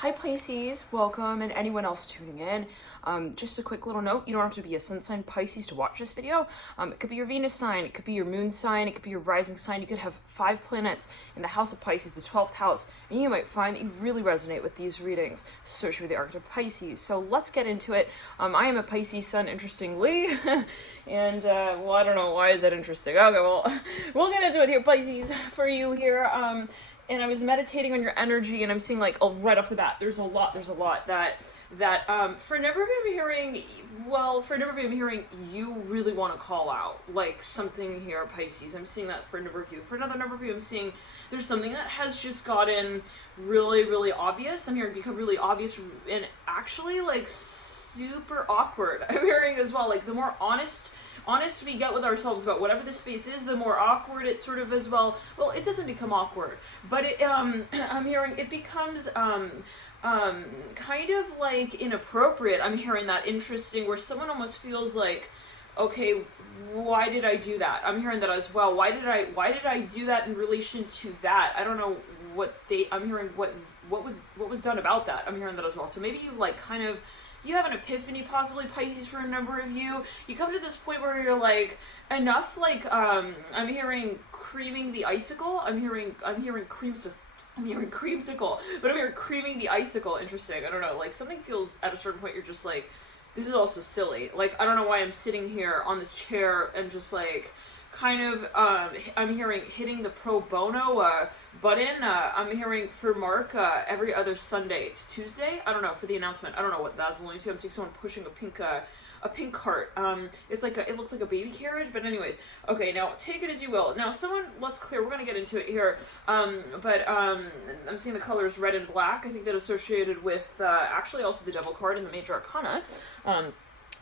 Hi Pisces, welcome, and anyone else tuning in. Just a quick little note, you don't have to be a sun sign Pisces to watch this video. It could be your Venus sign, it could be your moon sign, it could be your rising sign. You could have 5 planets in the house of Pisces, the 12th house, and you might find that you really resonate with these readings associated with the archetype Pisces. So let's get into it. I am a Pisces sun, interestingly, and well, I don't know, why is that interesting? Okay, well, we'll get into it here, Pisces, for you here. And I was meditating on your energy, and I'm seeing, like, oh, right off the bat, there's a lot that for a number of you I'm hearing you really want to call out, like, something here, Pisces. I'm seeing that for a number of you. For another number of you, I'm seeing there's something that has just gotten really, really obvious. I'm hearing become really obvious and actually, like, super awkward. I'm hearing as well, like, the more honest we get with ourselves about whatever the space is, the more awkward it sort of as well. Well, it doesn't become awkward, but it, I'm hearing it becomes kind of like inappropriate. I'm hearing that interesting, where someone almost feels like, okay, why did I do that? I'm hearing that as well. Why did I do that in relation to that? I don't know I'm hearing what was done about that. I'm hearing that as well. So maybe you like kind of, you have an epiphany, possibly, Pisces, for a number of you. You come to this point where you're like, enough, like, I'm hearing creaming the icicle. I'm hearing creamsicle, but I'm hearing creaming the icicle. Interesting. I don't know. Like, something feels at a certain point, you're just like, this is also silly. Like, I don't know why I'm sitting here on this chair and just like, kind of, I'm hearing hitting the pro bono button. I'm hearing for Mark every other Sunday to Tuesday. I don't know, for the announcement. I don't know what that's alluding to. I'm seeing someone pushing a pink cart. It's like it looks like a baby carriage, but anyways. Okay, now take it as you will. Now someone, let's clear, we're gonna get into it here. But I'm seeing the colors red and black. I think that associated with actually also the Devil card in the Major Arcana.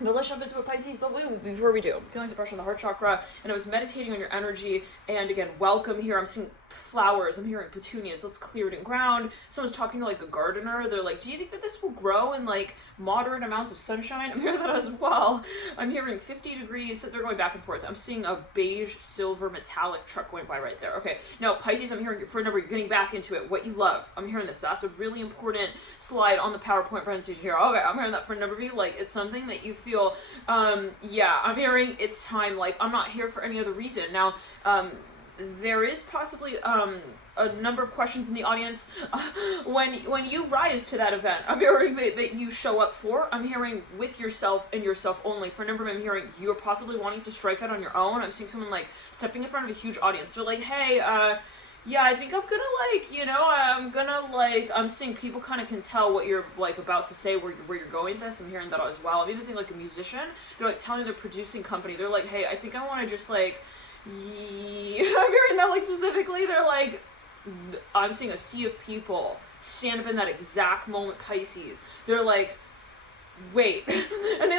But let's jump into it, Pisces. But before we do, I'm feeling some pressure on the heart chakra, and I was meditating on your energy, and again, welcome here. I'm seeing flowers, I'm hearing petunias. Let's clear it in ground. Someone's talking to like a gardener. They're like, do you think that this will grow in like moderate amounts of sunshine? I'm hearing that as well. I'm hearing 50 degrees. They're going back and forth. I'm seeing a beige, silver, metallic truck going by right there. Okay, now Pisces, I'm hearing for a number, you're getting back into it. What you love. I'm hearing this. That's a really important slide on the PowerPoint presentation here. Okay, I'm hearing that for a number of you. Like, it's something that you feel, yeah, I'm hearing it's time. Like, I'm not here for any other reason. Now, there is possibly a number of questions in the audience when you rise to that event. I'm hearing that you show up for. I'm hearing with yourself and yourself only. For a number of them, I'm hearing you're possibly wanting to strike out on your own. I'm seeing someone like stepping in front of a huge audience. They're like, hey, yeah, I think I'm gonna like, you know, I'm seeing people kind of can tell what you're like about to say, where you're going with this. I'm hearing that as well. I'm even seeing like a musician. They're like telling their producing company. They're like, hey, I think I want to just like, yeah, I'm hearing that like specifically. They're like, I'm seeing a sea of people stand up in that exact moment, Pisces. They're like, wait, and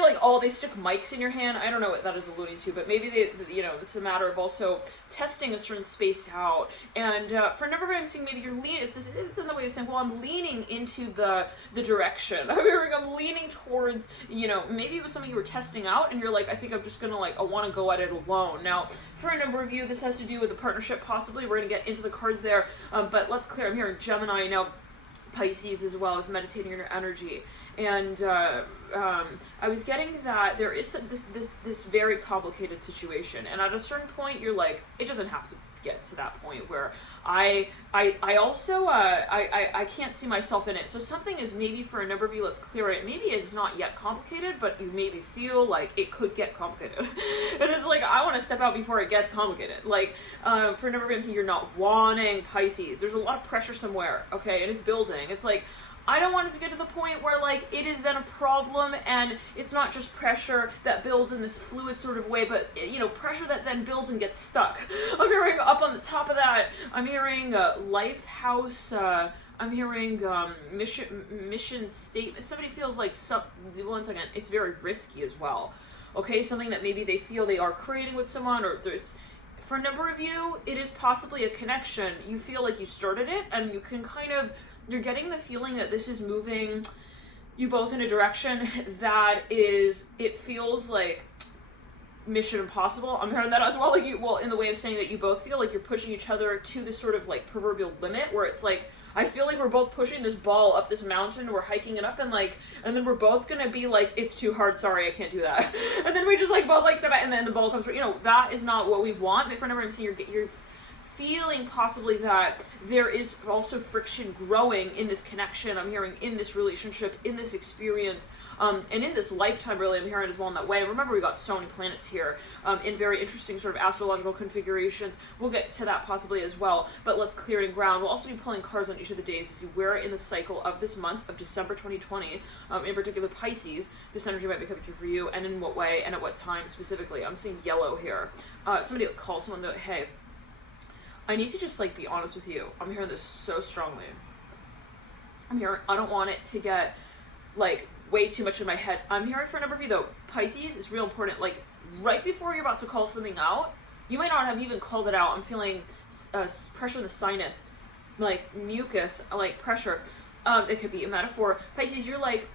they stick mics in your hand. I don't know what that is alluding to, but maybe it's a matter of also testing a certain space out. And for a number of them, I'm seeing maybe you're leaning. It's in the way of saying, well, I'm leaning into the direction. I'm leaning towards, maybe it was something you were testing out, and you're like, I think I'm just gonna I want to go at it alone. Now, for a number of you, this has to do with a partnership. Possibly, we're gonna get into the cards there. But let's clear. I'm hearing Gemini now. Pisces as well, as meditating on your energy, and I was getting that there is this very complicated situation, and at a certain point you're like, it doesn't have to get to that point where I also I can't see myself in it. So something is maybe for a number of you, let's clear it, maybe it's not yet complicated, but you maybe feel like it could get complicated. And it's like, I want to step out before it gets complicated. Like, for a number of you, you're not wanting Pisces. There's a lot of pressure somewhere, okay, and it's building. It's like, I don't want it to get to the point where, like, it is then a problem, and it's not just pressure that builds in this fluid sort of way, but, pressure that then builds and gets stuck. I'm hearing up on the top of that, I'm hearing life house, I'm hearing mission statement. Somebody feels like, one second, it's very risky as well. Okay, something that maybe they feel they are creating with someone, or it's, for a number of you, it is possibly a connection. You feel like you started it, and you can kind of, you're getting the feeling that this is moving you both in a direction that is, it feels like Mission Impossible. I'm hearing that as well, in the way of saying that you both feel like you're pushing each other to this sort of like proverbial limit where it's like, I feel like we're both pushing this ball up this mountain, we're hiking it up, and like, and then we're both gonna be like, it's too hard, sorry, I can't do that. And then we just like both like step back, and then the ball comes, you know, that is not what we want. But for number, I'm saying you're feeling possibly that there is also friction growing in this connection. I'm hearing in this relationship, in this experience, and in this lifetime, really, I'm hearing as well in that way. And remember, we got so many planets here in very interesting sort of astrological configurations. We'll get to that possibly as well, but let's clear it in ground. We'll also be pulling cards on each of the days to see where in the cycle of this month of December 2020, in particular Pisces, this energy might be coming through for you, and in what way and at what time specifically. I'm seeing yellow here. Somebody calls someone that, hey, I need to just like be honest with you. I'm hearing this so strongly. I'm hearing, I don't want it to get like way too much in my head. I'm hearing for a number of you though, Pisces is real important. Like right before you're about to call something out, you might not have even called it out. I'm feeling pressure in the sinus, like mucus, like pressure. It could be a metaphor. Pisces, you're like,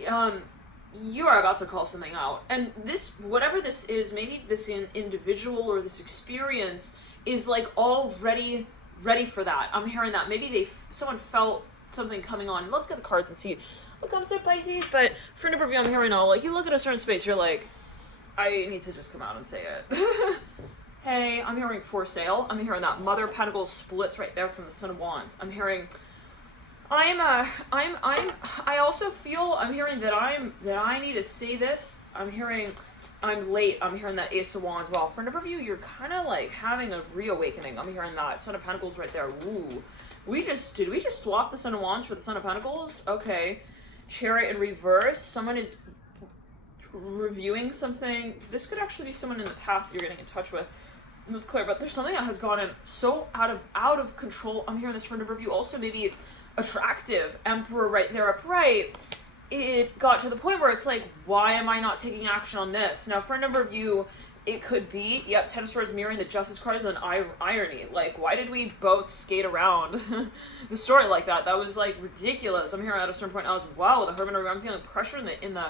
you are about to call something out. And this, whatever this is, maybe this individual or this experience is like already ready for that. I'm hearing that. Maybe someone felt something coming on. Let's get the cards and see what comes through, Pisces. But for a number of you, I'm hearing all like, you look at a certain space, you're like, I need to just come out and say it. Hey, I'm hearing for sale. I'm hearing that Mother of Pentacles splits right there from the Son of Wands. I'm hearing I also feel, I'm hearing that I need to say this. I'm hearing I'm late. I'm hearing that Ace of Wands. Well, for a number of you, you're kind of like having a reawakening. I'm hearing that Son of Pentacles right there. Ooh. Did we just swap the Son of Wands for the Son of Pentacles? Okay. Chariot in reverse. Someone is reviewing something. This could actually be someone in the past you're getting in touch with. It's clear, but there's something that has gotten so out of control. I'm hearing this for a number of you. Also, maybe attractive Emperor right there upright. It got to the point where it's like, why am I not taking action on this? Now, for a number of you, it could be, yep, Ten of Swords mirroring the Justice card is an irony. Like, why did we both skate around the story like that? That was, like, ridiculous. I'm hearing at a certain point, I was, wow, the Hermit, I'm feeling pressure in the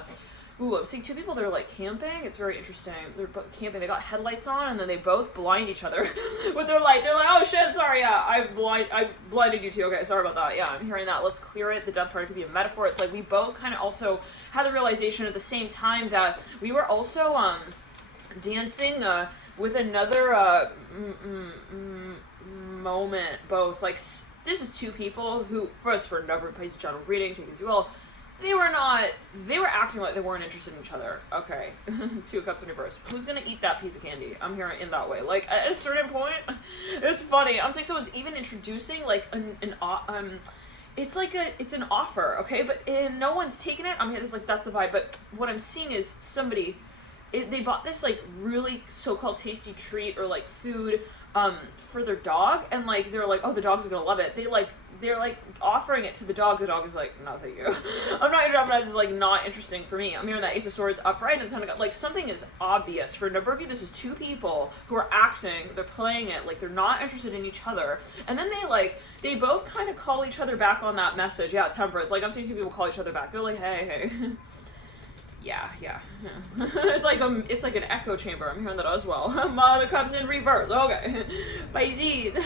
ooh, I'm seeing two people that are, like, camping. It's very interesting. They're both camping. They got headlights on, and then they both blind each other with their light. They're like, oh, shit, sorry, yeah, I blinded you too. Okay, sorry about that. Yeah, I'm hearing that. Let's clear it. The Death card could be a metaphor. It's like we both kind of also had the realization at the same time that we were also dancing with another moment, both. Like, this is two people who, first, for a number of places, general reading, take as you will, they were acting like they weren't interested in each other. Okay. Two of Cups in reverse. Who's gonna eat that piece of candy? I'm hearing in that way. Like, at a certain point, it's funny. I'm saying someone's even introducing, like, it's like it's an offer, okay? But no one's taking it. I'm here, it's like, that's the vibe. But what I'm seeing is somebody, they bought this, like, really so-called tasty treat or, like, food, for their dog, and, like, they're like, oh, the dog's gonna love it. They're like offering it to the dog. The dog is like, no, thank you. I'm not interested. This is like not interesting for me. I'm hearing that Ace of Swords upright and kind of like something is obvious for a number of you. This is two people who are acting. They're playing it like they're not interested in each other, and then they both kind of call each other back on that message. Yeah, Temperance. Like I'm seeing two people call each other back. They're like, hey. Yeah. It's like an echo chamber. I'm hearing that as well. Mother Cups in reverse. Okay. Pisces.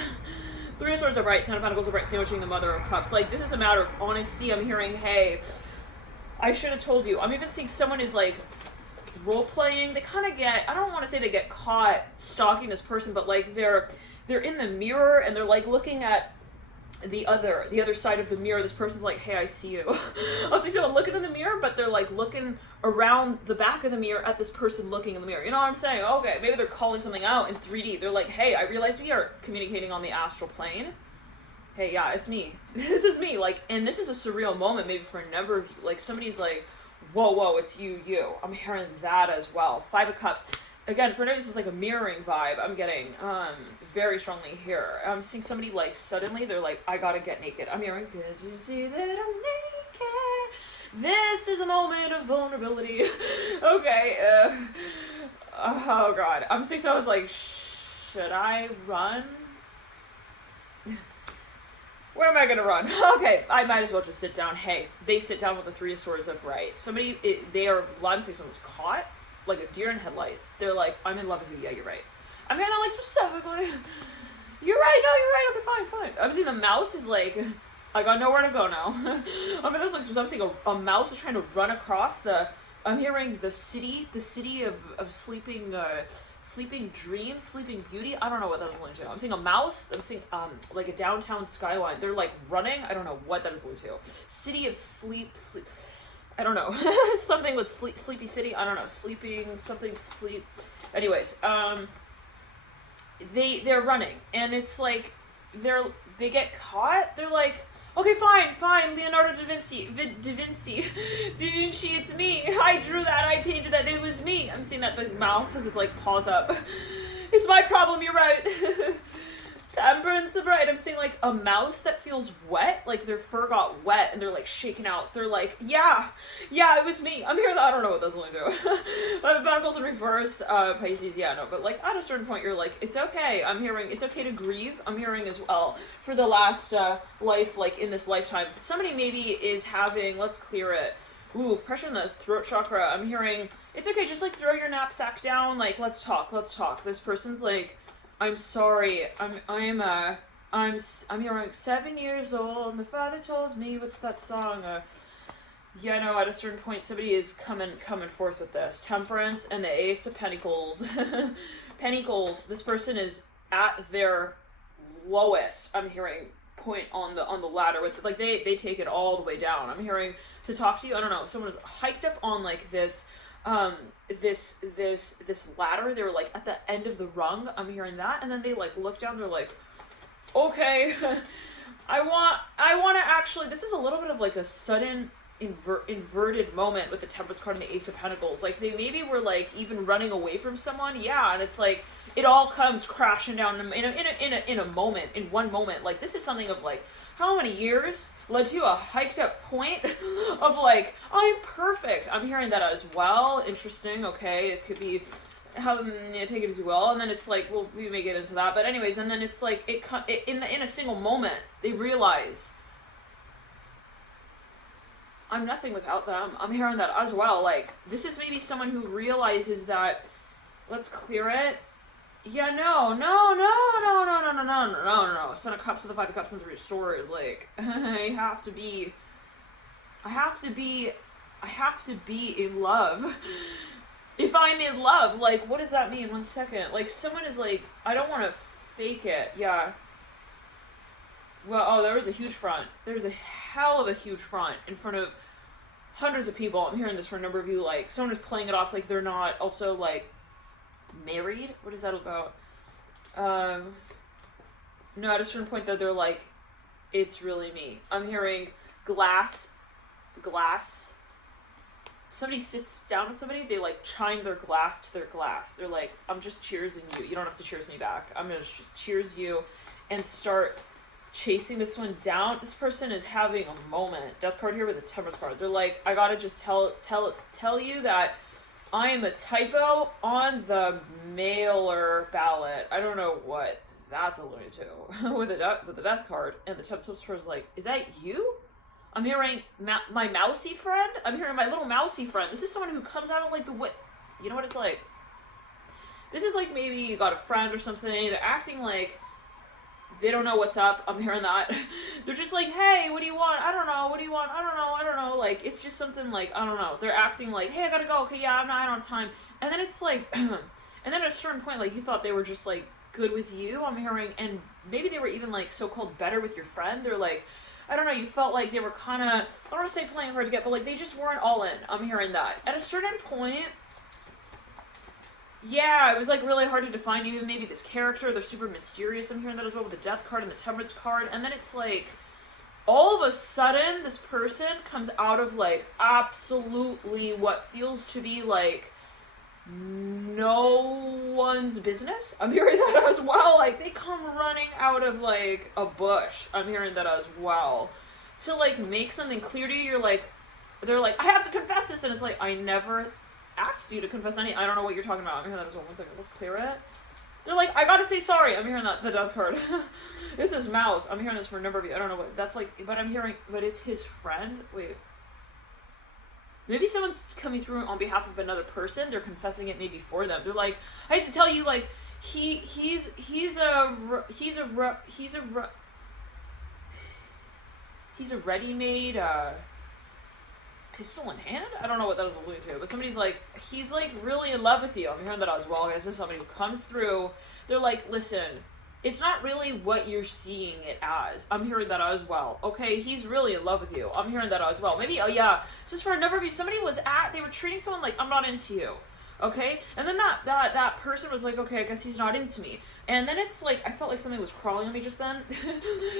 Three of Swords are bright, Ten of Pentacles are bright, sandwiching the Mother of Cups. Like, this is a matter of honesty. I'm hearing, hey, I should have told you. I'm even seeing someone is, like, role-playing. They kind of get, I don't want to say they get caught stalking this person, but, like, they're in the mirror, and they're, like, looking at the other side of the mirror. This person's like, hey, I see you. I'll see someone looking in the mirror, but they're like looking around the back of the mirror at this person looking in the mirror. You know what I'm saying? Okay, maybe they're calling something out in 3D. They're like, hey, I realize we are communicating on the astral plane. Hey, yeah, it's me. This is me. Like, and this is a surreal moment maybe for a number of, like, somebody's like, whoa, it's you. I'm hearing that as well. Five of Cups. Again, for now, this is like a mirroring vibe I'm getting very strongly here. I'm seeing somebody, like, suddenly, they're like, I gotta get naked. I'm hearing, did you see that I'm naked? This is a moment of vulnerability. Okay. Oh, God. I'm seeing someone's like, should I run? Where am I gonna run? Okay, I might as well just sit down. Hey, they sit down with the Three of Swords upright. I'm seeing someone's caught. Like a deer in headlights. They're like, I'm in love with you. Yeah, you're right. I'm hearing that like specifically. You're right. No, you're right. Okay, fine. I'm seeing the mouse is like, I got nowhere to go now. I mean, there's like, so I'm saying a mouse is trying to run across the. I'm hearing the city of sleeping, sleeping dreams, sleeping beauty. I don't know what that is alluding to. I'm seeing a mouse. I'm seeing like a downtown skyline. They're like running. I don't know what that is alluding to. City of sleep. I don't know. Something with sleepy city. I don't know. Sleeping something sleep. Anyways, they're running and it's like they get caught. They're like, okay, fine, Leonardo da Vinci, it's me. I drew that, I painted that, it was me. I'm seeing that the mouth has its like paws up. It's my problem, you're right. Temperance and right. I'm seeing like a mouse that feels wet, like their fur got wet and they're like shaking out. They're like, yeah, it was me. I'm here. I don't know what those only do. But Pentacles in reverse, Pisces, yeah, no. But like at a certain point, you're like, it's okay. I'm hearing it's okay to grieve. I'm hearing as well for the last life, like in this lifetime. Somebody maybe is having. Let's clear it. Ooh, pressure in the throat chakra. I'm hearing it's okay. Just like throw your knapsack down. Like let's talk. This person's like. I'm sorry. I'm hearing 7 years old. My father told me, what's that song? Yeah, no, at a certain point somebody is coming forth with this. Temperance and the Ace of Pentacles. Pentacles. This person is at their lowest. I'm hearing point on the ladder with like they take it all the way down. I'm hearing to talk to you. I don't know. Someone is hiked up on like this this ladder. They were like at the end of the rung. I'm hearing that, and then they like look down. They're like, okay, I want to actually. This is a little bit of like a sudden inverted moment with the Temperance card and the Ace of Pentacles. Like they maybe were like even running away from someone. Yeah, and it's like it all comes crashing down in a moment, in one moment. Like this is something of like how many years led to a hiked up point of like I'm perfect. I'm hearing that as well. Interesting. Okay, it could be how take it as well, and then it's like well we may get into that, but anyways, and then it's like it in a single moment they realize I'm nothing without them. I'm hearing that as well. Like this is maybe someone who realizes that. Let's clear it. Yeah, no. Son of Cups with the Five of Cups and Three of Swords. Like, I have to be in love. If I'm in love, like, what does that mean? 1 second. Like, someone is like, I don't want to fake it. Yeah. Well, oh, there was a huge front. There was a hell of a huge front in front of hundreds of people. I'm hearing this for a number of you. Like, someone is playing it off like they're not also, like, married? What is that about? No, at a certain point though, they're like, it's really me. I'm hearing glass. Somebody sits down with somebody, they like chime their glass to their glass. They're like, I'm just cheersing you. You don't have to cheers me back. I'm gonna just cheers you and start chasing this one down. This person is having a moment. Death card here with the Temperance card. They're like, I gotta just tell you that I am a typo on the mailer ballot. I don't know what that's alluding to with the death card, and the Temperance card is like, is that you? I'm hearing my mousy friend. I'm hearing my little mousy friend. This is someone who comes out of like the what? You know what it's like? This is like maybe you got a friend or something. They're acting like they don't know what's up. I'm hearing that. They're just like, hey, what do you want? I don't know. What do you want? I don't know. Like, it's just something like, I don't know. They're acting like, hey, I gotta go. Okay, yeah, I don't have time. And then it's like, and then at a certain point, like, you thought they were just, like, good with you. I'm hearing, and maybe they were even, like, so-called better with your friend. They're like, I don't know, you felt like they were kind of, I don't want to say playing hard to get, but, like, they just weren't all in. I'm hearing that. At a certain point, yeah, it was like really hard to define even maybe this character. They're super mysterious. I'm hearing that as well with the Death card and the Temperance card. And then it's like, all of a sudden, this person comes out of like absolutely what feels to be like no one's business. I'm hearing that as well. Like they come running out of like a bush. I'm hearing that as well. To like make something clear to you, you're like, they're like, I have to confess this. And it's like, I never asked you to confess any. I don't know what you're talking about. I'm hearing that as well. 1 second. Let's clear it. They're like, I gotta say sorry. I'm hearing that the Death card. This is Mouse. I'm hearing this for a number of you. I don't know what that's like, but I'm hearing, but it's his friend. Wait. Maybe someone's coming through on behalf of another person. They're confessing it maybe for them. They're like, I have to tell you, like, he's a ready-made, pistol in hand? I don't know what that was alluding to, but somebody's like, he's like really in love with you. I'm hearing that as well. This is somebody who comes through. They're like, listen, it's not really what you're seeing it as. I'm hearing that as well. Okay, he's really in love with you. I'm hearing that as well. Maybe, oh yeah, this is for a number of you. Somebody they were treating someone like, I'm not into you. Okay, and then that person was like, okay, I guess he's not into me. And then it's like, I felt like something was crawling on me just then.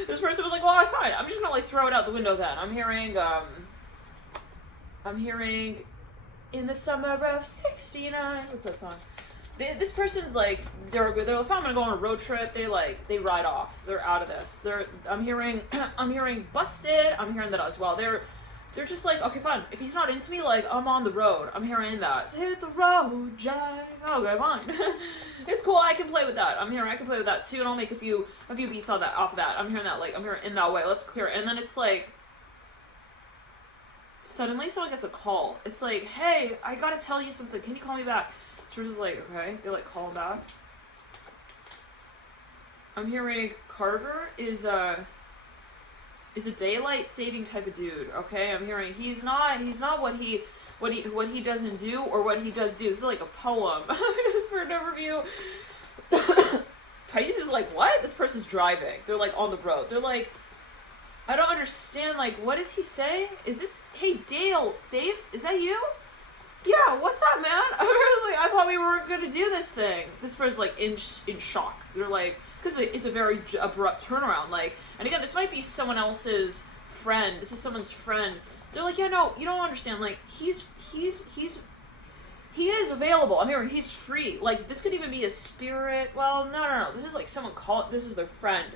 This person was like, well, fine, I'm just gonna like throw it out the window then. I'm hearing in the summer of '69. What's that song? This person's like, they're if I'm gonna go on a road trip, they ride off. They're out of this. I'm hearing busted. I'm hearing that as well. They're just like, okay, fine. If he's not into me, like, I'm on the road. I'm hearing that. So hit the road, Jack. Okay, fine. It's cool. I can play with that. I can play with that too, and I'll make a few beats off of that. I'm hearing that, like, I'm hearing in that way. Let's clear it. And then it's like, suddenly someone gets a call. It's like, hey, I gotta tell you something. Can you call me back? So we're just like, okay. They like call him back. I'm hearing Carver is a daylight saving type of dude. Okay, I'm hearing he's not what he doesn't do or what he does do. This is like a poem. For an overview. Pisces is like, what? This person's driving. They're like on the road. They're like, I don't understand, like, what does he say? Is this, hey, Dave, is that you? Yeah, what's up, man? I was like, I thought we were gonna do this thing. This person's, like, in shock. They're like, because it's a very abrupt turnaround, like, and again, this might be someone else's friend. This is someone's friend. They're like, yeah, no, you don't understand, like, he is available. I mean, he's free. Like, this could even be a spirit. Well, no. This is, like, this is their friend.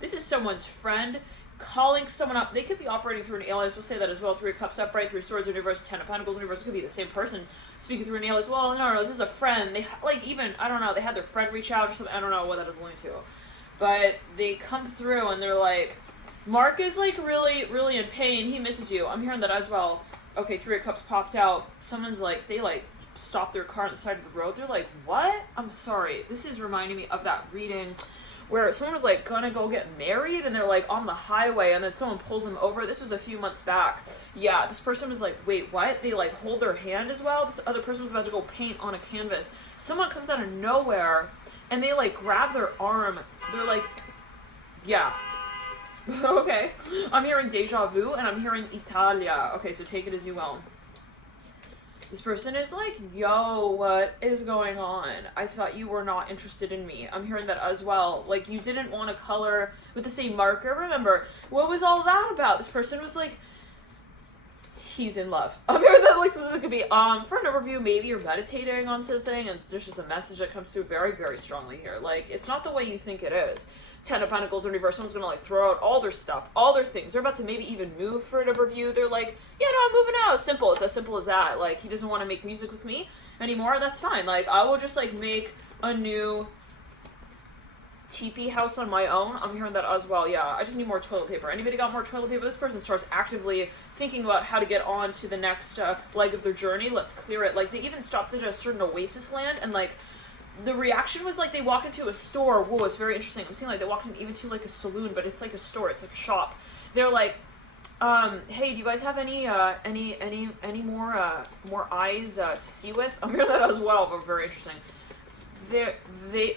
This is someone's friend calling someone up. They could be operating through an alias. We'll say that as well. Three of Cups upright, Three of Swords universe, Ten of Pentacles universe. It could be the same person speaking through an alias. Well, no, this is a friend. They, like, even, I don't know, they had their friend reach out or something. I don't know what that is alluding to. But they come through and they're like, Mark is, like, really, really in pain. He misses you. I'm hearing that as well. Okay, Three of Cups popped out. Someone's like, they, like, stopped their car on the side of the road. They're like, what? I'm sorry. This is reminding me of that reading where someone was like gonna go get married and they're like on the highway and then someone pulls them over. This was a few months back. Yeah, this person was like, wait, what? They like hold their hand as well. This other person was about to go paint on a canvas. Someone comes out of nowhere and they like grab their arm. They're like, yeah. Okay. I'm hearing deja vu and I'm hearing Italia. Okay, so take it as you will. This person is like, yo, what is going on? I thought you were not interested in me. I'm hearing that as well. Like, you didn't want to color with the same marker. Remember, what was all that about? This person was like, he's in love. I'm hearing that, like, specifically could be, for an overview, maybe you're meditating on something, and there's just a message that comes through very, very strongly here. Like, it's not the way you think it is. Ten of Pentacles in reverse, someone's gonna like throw out all their stuff, all their things. They're about to maybe even move for an overview. They're like, yeah, no, I'm moving out. Simple. It's as simple as that. Like, he doesn't want to make music with me anymore. That's fine. Like, I will just like make a new teepee house on my own. I'm hearing that as well. Yeah, I just need more toilet paper. Anybody got more toilet paper? This person starts actively thinking about how to get on to the next leg of their journey. Let's clear it. Like, they even stopped at a certain oasis land and like, the reaction was like they walked into a store. Whoa, it's very interesting. I'm seeing like they walked in even to like a saloon, but it's like a store. It's like a shop. They're like, hey, do you guys have any more eyes to see with? I'm hearing that as well, but very interesting.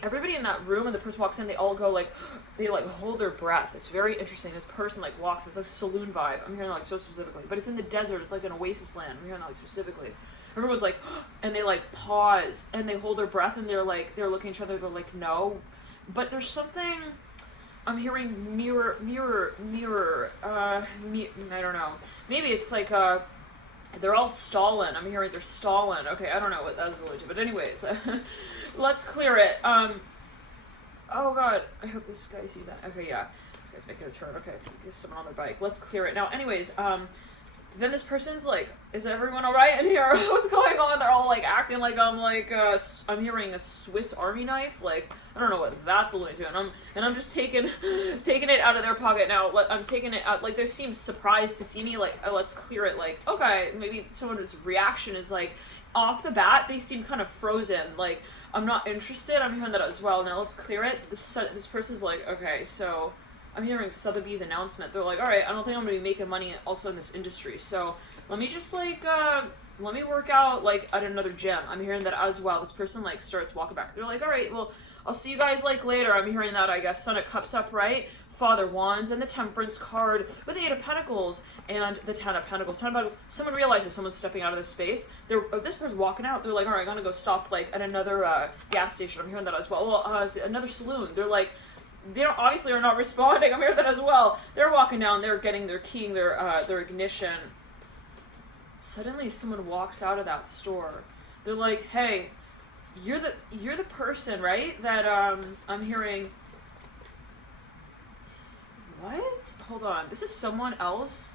Everybody in that room, and the person walks in, they all go like, they like hold their breath. It's very interesting. This person like walks. It's like a saloon vibe. I'm hearing like so specifically, but it's in the desert. It's like an oasis land. I'm hearing that like specifically. Everyone's like, and they like pause and they hold their breath and they're looking at each other. They're like, no, but there's something. I'm hearing mirror. I don't know. Maybe it's like they're all stalling. I'm hearing they're stalling. Okay, I don't know what that was alluded to, but anyways, let's clear it. Oh god, I hope this guy sees that. Okay, yeah, this guy's making a turn. Okay, there's someone on their bike. Let's clear it now. Anyways, then this person's like, is everyone all right in here? What's going on? They're all like acting like I'm like I'm hearing a Swiss Army knife. Like, I don't know what that's alluding to, and I'm just taking it out of their pocket now. I'm taking it out. Like, they seem surprised to see me. Like, let's clear it. Like, okay, maybe someone's reaction is like, off the bat they seem kind of frozen. Like, I'm not interested. I'm hearing that as well. Now let's clear it. This person's like, okay, so I'm hearing Sotheby's announcement. They're like, all right, I don't think I'm gonna be making money also in this industry, so let me just like let me work out like at another gym. I'm hearing that as well. This person like starts walking back. They're like, all right, well, I'll see you guys like later. I'm hearing that, I guess. Son of Cups upright, Father Wands, and the Temperance card with the Eight of Pentacles and the Ten of Pentacles. Ten of Pentacles. Someone realizes someone's stepping out of this space. This person's walking out. They're like, all right, I'm gonna go stop like at another gas station. I'm hearing that as well. Well, another saloon. They're like, they don't, obviously are not responding. I'm hearing that as well. They're walking down. They're getting their keying their ignition. Suddenly, someone walks out of that store. They're like, hey, you're the person, right? That I'm hearing. What? Hold on. This is someone else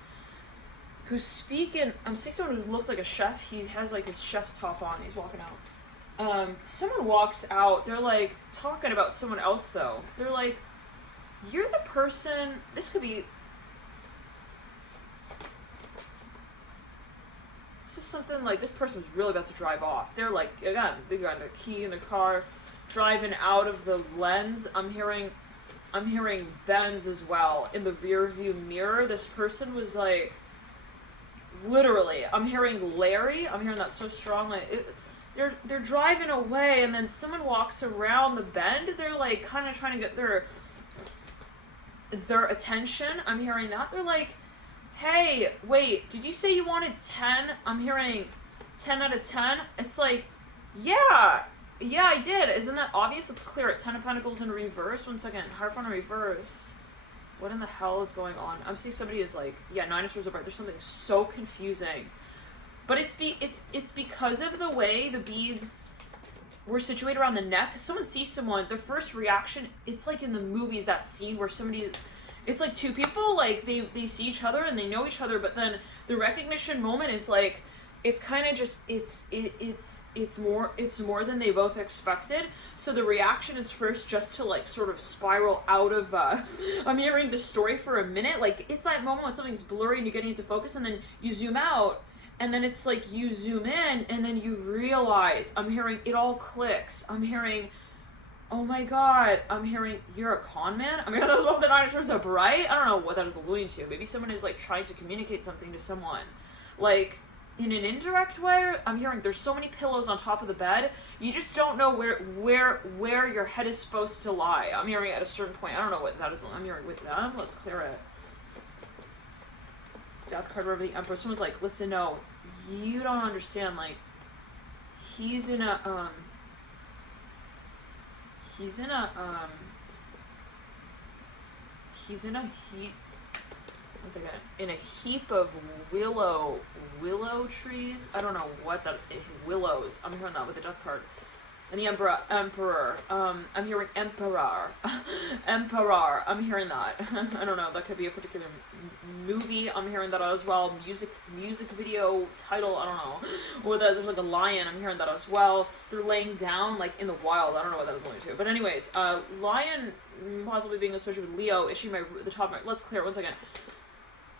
who's speaking. I'm seeing someone who looks like a chef. He has like his chef's top on. He's walking out. Someone walks out. They're like talking about someone else though. They're like, you're the person. This could be. This is something like this person was really about to drive off. They're like, again, they got their key in the car, driving out of the lens. I'm hearing Benz as well in the rear view mirror. This person was like, literally, I'm hearing Larry. I'm hearing that so strongly. They're driving away, and then someone walks around the bend. They're like kind of trying to get their attention. I'm hearing that. They're like, hey, wait, did you say you wanted 10? I'm hearing 10 out of 10. It's like, yeah, I did. Isn't that obvious? Let's clear it. 10 of Pentacles in reverse. 1 second. Hierophant in reverse. What in the hell is going on? I'm seeing somebody is like, yeah, 9 of Swords upright. There's something so confusing. But it's because of the way the beads were situated around the neck. Someone sees someone, their first reaction, it's like in the movies, that scene where somebody... It's like two people, like, they see each other and they know each other, but then the recognition moment is like, it's kind of just, it's more than they both expected. So the reaction is first just to, like, sort of spiral out of, I'm hearing the story for a minute. Like, it's that moment when something's blurry and you're getting into focus, and then you zoom out, and then it's like you zoom in, and then you realize, I'm hearing it all clicks. I'm hearing... Oh my god, I'm hearing you're a con man? I'm hearing those one with the 9 of Swords upright. I don't know what that is alluding to. Maybe someone is like trying to communicate something to someone. Like, in an indirect way, I'm hearing there's so many pillows on top of the bed, you just don't know where your head is supposed to lie. I'm hearing at a certain point. I don't know what that is. I'm hearing with them. Let's clear it. Death card over the Emperor. Someone's like, listen, no, you don't understand. Like, he's in a heap. Once again, in a heap of willow trees. I don't know what that is. Willows. I'm hearing that with the Death card. And the Emperor. I'm hearing Emperor. Emperor. I'm hearing that. I don't know. That could be a particular movie. I'm hearing that as well. Music video title. I don't know. Or that there's like a lion. I'm hearing that as well. They're laying down like in the wild. I don't know what that is only to. But anyways, lion possibly being associated with Leo. Itching the top. Let's clear it 1 second.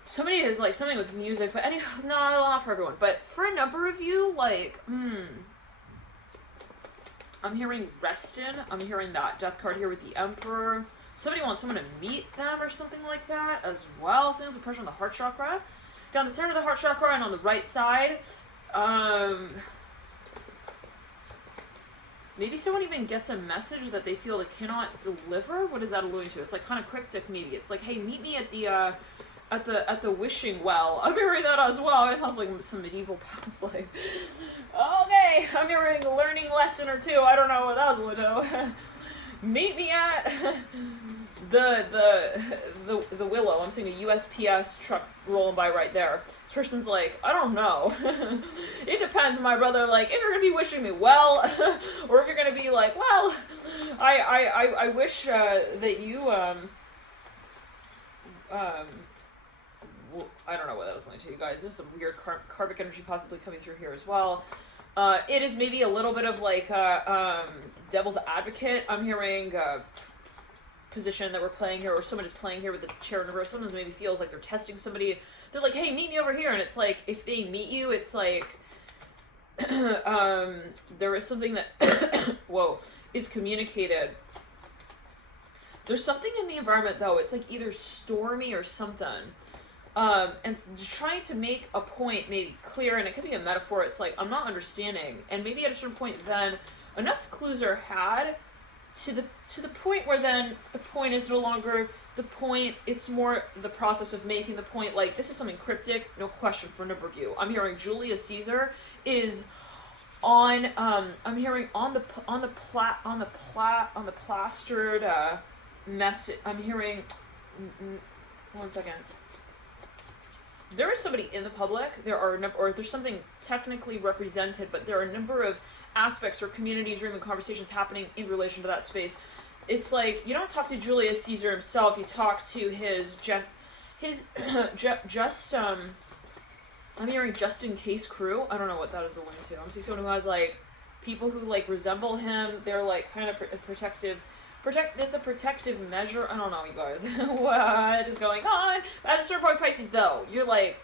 Somebody is like something with music, but no, not for everyone. But for a number of you, like, I'm hearing Reston. I'm hearing that Death card here with the Emperor. Somebody wants someone to meet them or something like that as well. Feelings of pressure on the heart chakra. Down the center of the heart chakra and on the right side. Maybe someone even gets a message that they feel they cannot deliver. What is that alluding to? It's like kind of cryptic maybe. It's like, hey, meet me at the wishing well. I'm hearing that as well. It sounds like some medieval past life. Okay, I'm hearing a learning lesson or two. I don't know what that was alluding to. Meet me at the Willow. I'm seeing a USPS truck rolling by right there. This person's like, I don't know. It depends, my brother. Like, if you're gonna be wishing me well, or if you're gonna be like, well, I wish that you I don't know what that was like to you guys. There's some weird karmic energy possibly coming through here as well. It is maybe a little bit of like devil's advocate. I'm hearing position that we're playing here, or someone is playing here with the chair in reverse. Sometimes maybe feels like they're testing somebody. They're like, hey, meet me over here. And it's like, if they meet you, it's like, there is something that, whoa, is communicated There's something in the environment though. It's like either stormy or something. And just trying to make a point maybe clear, and it could be a metaphor. It's like, I'm not understanding. And maybe at a certain point then enough clues are had to the point where then the point is no longer the point, it's more the process of making the point. Like, this is something cryptic, no question, for a number of you. I'm hearing Julius Caesar is on I'm hearing on the plastered message. I'm hearing one second. There is somebody in the public. There are or there's something technically represented, but there are a number of aspects or communities or even conversations happening in relation to that space. It's like, you don't talk to Julius Caesar himself, you talk to I'm hearing just in case crew. I don't know what that is a link to. I'm seeing someone who has like people who like resemble him. They're like kind of it's a protective measure. I don't know, you guys. What is going on? At a certain point, Pisces, though, you're like,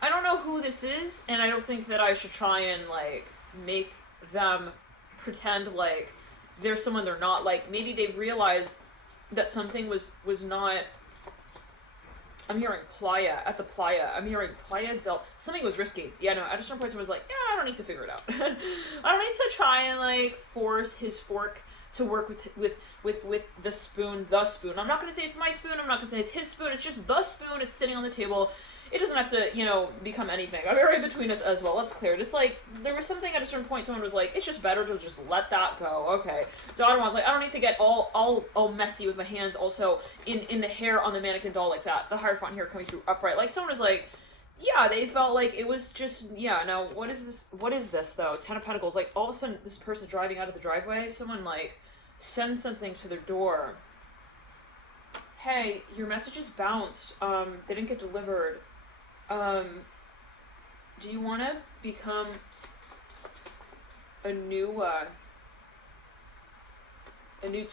I don't know who this is, and I don't think that I should try and like make them pretend like they're someone they're not. Like, maybe they realize that something was not. I'm hearing playa at the playa. I'm hearing playa del. Something was risky. Yeah, no. At a certain point, someone was like, "Yeah, I don't need to figure it out. I don't need to try and like force his fork to work with the spoon. The spoon. I'm not gonna say it's my spoon. I'm not gonna say it's his spoon. It's just the spoon. It's sitting on the table. It doesn't have to, become anything. I'm right between us as well. Let's clear it. It's like, there was something at a certain point, someone was like, it's just better to just let that go. Okay. Daughter was like, I don't need to get all messy with my hands also in the hair on the mannequin doll like that. The Hierophant hair coming through upright. Like, someone was like, yeah, they felt like it was just, no, what is this though? 10 of Pentacles. Like, all of a sudden, this person driving out of the driveway, someone like sends something to their door. Hey, your message is bounced. They didn't get delivered. Do you want to become a new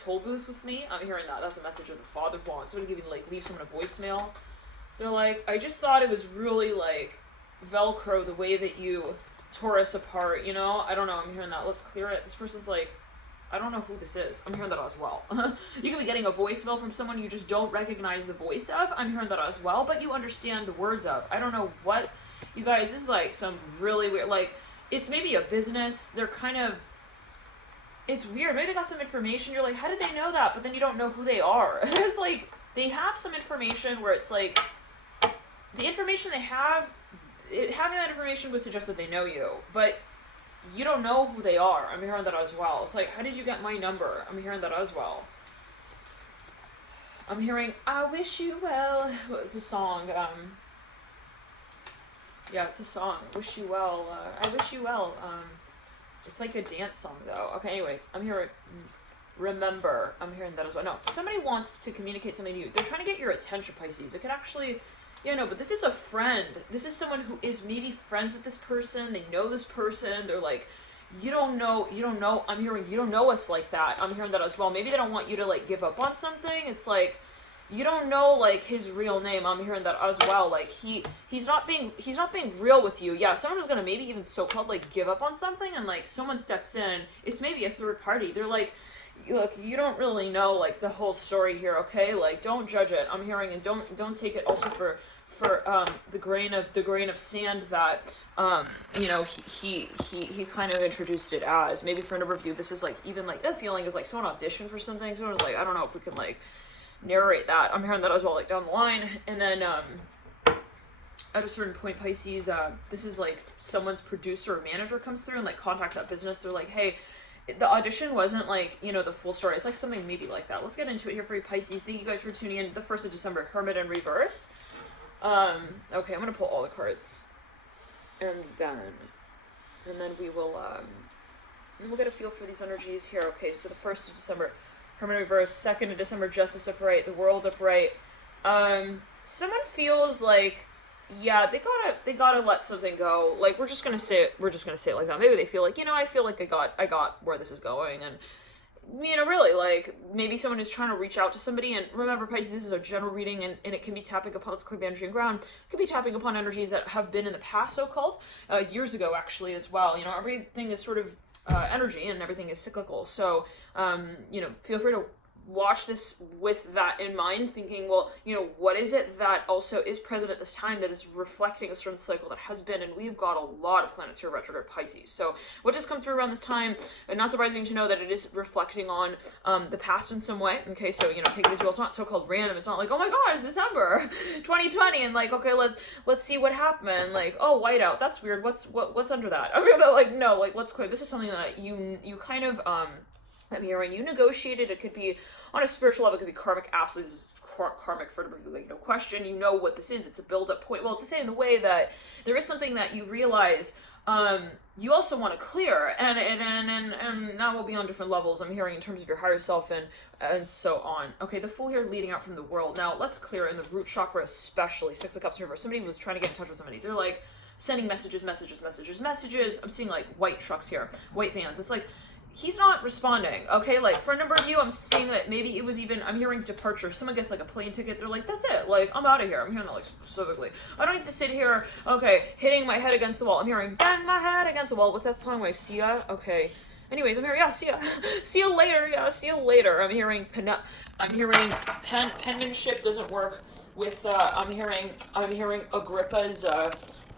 toll booth with me? I'm hearing that. That's a message of the Father of Wands. Somebody even like leave someone a voicemail. They're like, I just thought it was really like Velcro the way that you tore us apart, I don't know. I'm hearing that. Let's clear it. This person's like, I don't know who this is. I'm hearing that as well. You could be getting a voicemail from someone you just don't recognize the voice of. I'm hearing that as well, but you understand the words of. I don't know what, you guys, this is like some really weird, like, it's maybe a business. They're kind of, it's weird. Maybe they got some information. You're like, how did they know that? But then you don't know who they are. It's like, they have some information where it's like, the information they have, having that information would suggest that they know you, but you don't know who they are. I'm hearing that as well. It's like, how did you get my number? I'm hearing that as well. I'm hearing, I wish you well. It's a song. Yeah, it's a song. Wish you well. I wish you well. It's like a dance song, though. Okay, anyways, I'm hearing remember. I'm hearing that as well. No, somebody wants to communicate something to you. They're trying to get your attention, Pisces. It could actually... Yeah, no, but this is a friend. This is someone who is maybe friends with this person. They know this person. They're like, you don't know. I'm hearing, you don't know us like that. I'm hearing that as well. Maybe they don't want you to, like, give up on something. It's like, you don't know, like, his real name. I'm hearing that as well. Like, he's not being real with you. Yeah, someone is going to maybe even so-called, like, give up on something, and, like, someone steps in. It's maybe a third party. They're like, look, you don't really know, like, the whole story here, okay? Like, don't judge it. I'm hearing, and don't take it also for the grain of sand that he kind of introduced it as. Maybe for a number of you, this is like, even like the feeling is like someone auditioned for something. Someone was like, I don't know if we can like narrate that. I'm hearing that as well, like down the line. And then at a certain point, Pisces, this is like someone's producer or manager comes through and like contacts that business. They're like, hey, the audition wasn't like, the full story. It's like something maybe like that. Let's get into it here for you, Pisces. Thank you guys for tuning in. The 1st of December, Hermit in reverse. Okay, I'm gonna pull all the cards, and then we will, we'll get a feel for these energies here. Okay, so the 1st of December, Hermit in reverse. 2nd of December, Justice upright. The World upright. Someone feels like, yeah, they gotta let something go. Like, we're just gonna say it like that. Maybe they feel like, I feel like I got where this is going, and really, like, maybe someone is trying to reach out to somebody, and remember, Pisces, this is a general reading, and it can be tapping upon, let's click energy and ground, it can be tapping upon energies that have been in the past, so-called, years ago, actually, as well. Everything is sort of energy, and everything is cyclical, so, feel free to watch this with that in mind, thinking, well, what is it that also is present at this time that is reflecting a certain cycle that has been, and we've got a lot of planets here retrograde Pisces. So what does come through around this time? Not surprising to know that it is reflecting on the past in some way. Okay, so take it as well. It's not so-called random. It's not like, oh my god, it's December 2020, and like, okay, let's see what happened. Like, oh, whiteout, that's weird. What's under that? I mean, like, no, like, let's clear. This is something that you kind of I'm hearing you negotiated. It could be on a spiritual level. It could be karmic. Absolutely, this is karmic for no question. You know what this is. It's a build-up point. Well, to say in the way that there is something that you realize you also want to clear, and that will be on different levels. I'm hearing in terms of your higher self and so on. Okay, the Fool here leading out from the world. Now let's clear in the root chakra, especially 6 of Cups in reverse. Somebody was trying to get in touch with somebody. They're like sending messages. I'm seeing like white trucks here, white vans. It's like, he's not responding, okay? Like, for a number of you, I'm seeing that maybe it was even, I'm hearing departure. Someone gets, like, a plane ticket. They're like, that's it. Like, I'm out of here. I'm hearing that, like, specifically. I don't need to sit here, okay, hitting my head against the wall. I'm hearing, bang my head against the wall. What's that song by Sia? Okay. Anyways, I'm hearing, yeah, see ya. See you later. Yeah, see you later. I'm hearing penmanship doesn't work with, I'm hearing Agrippa's,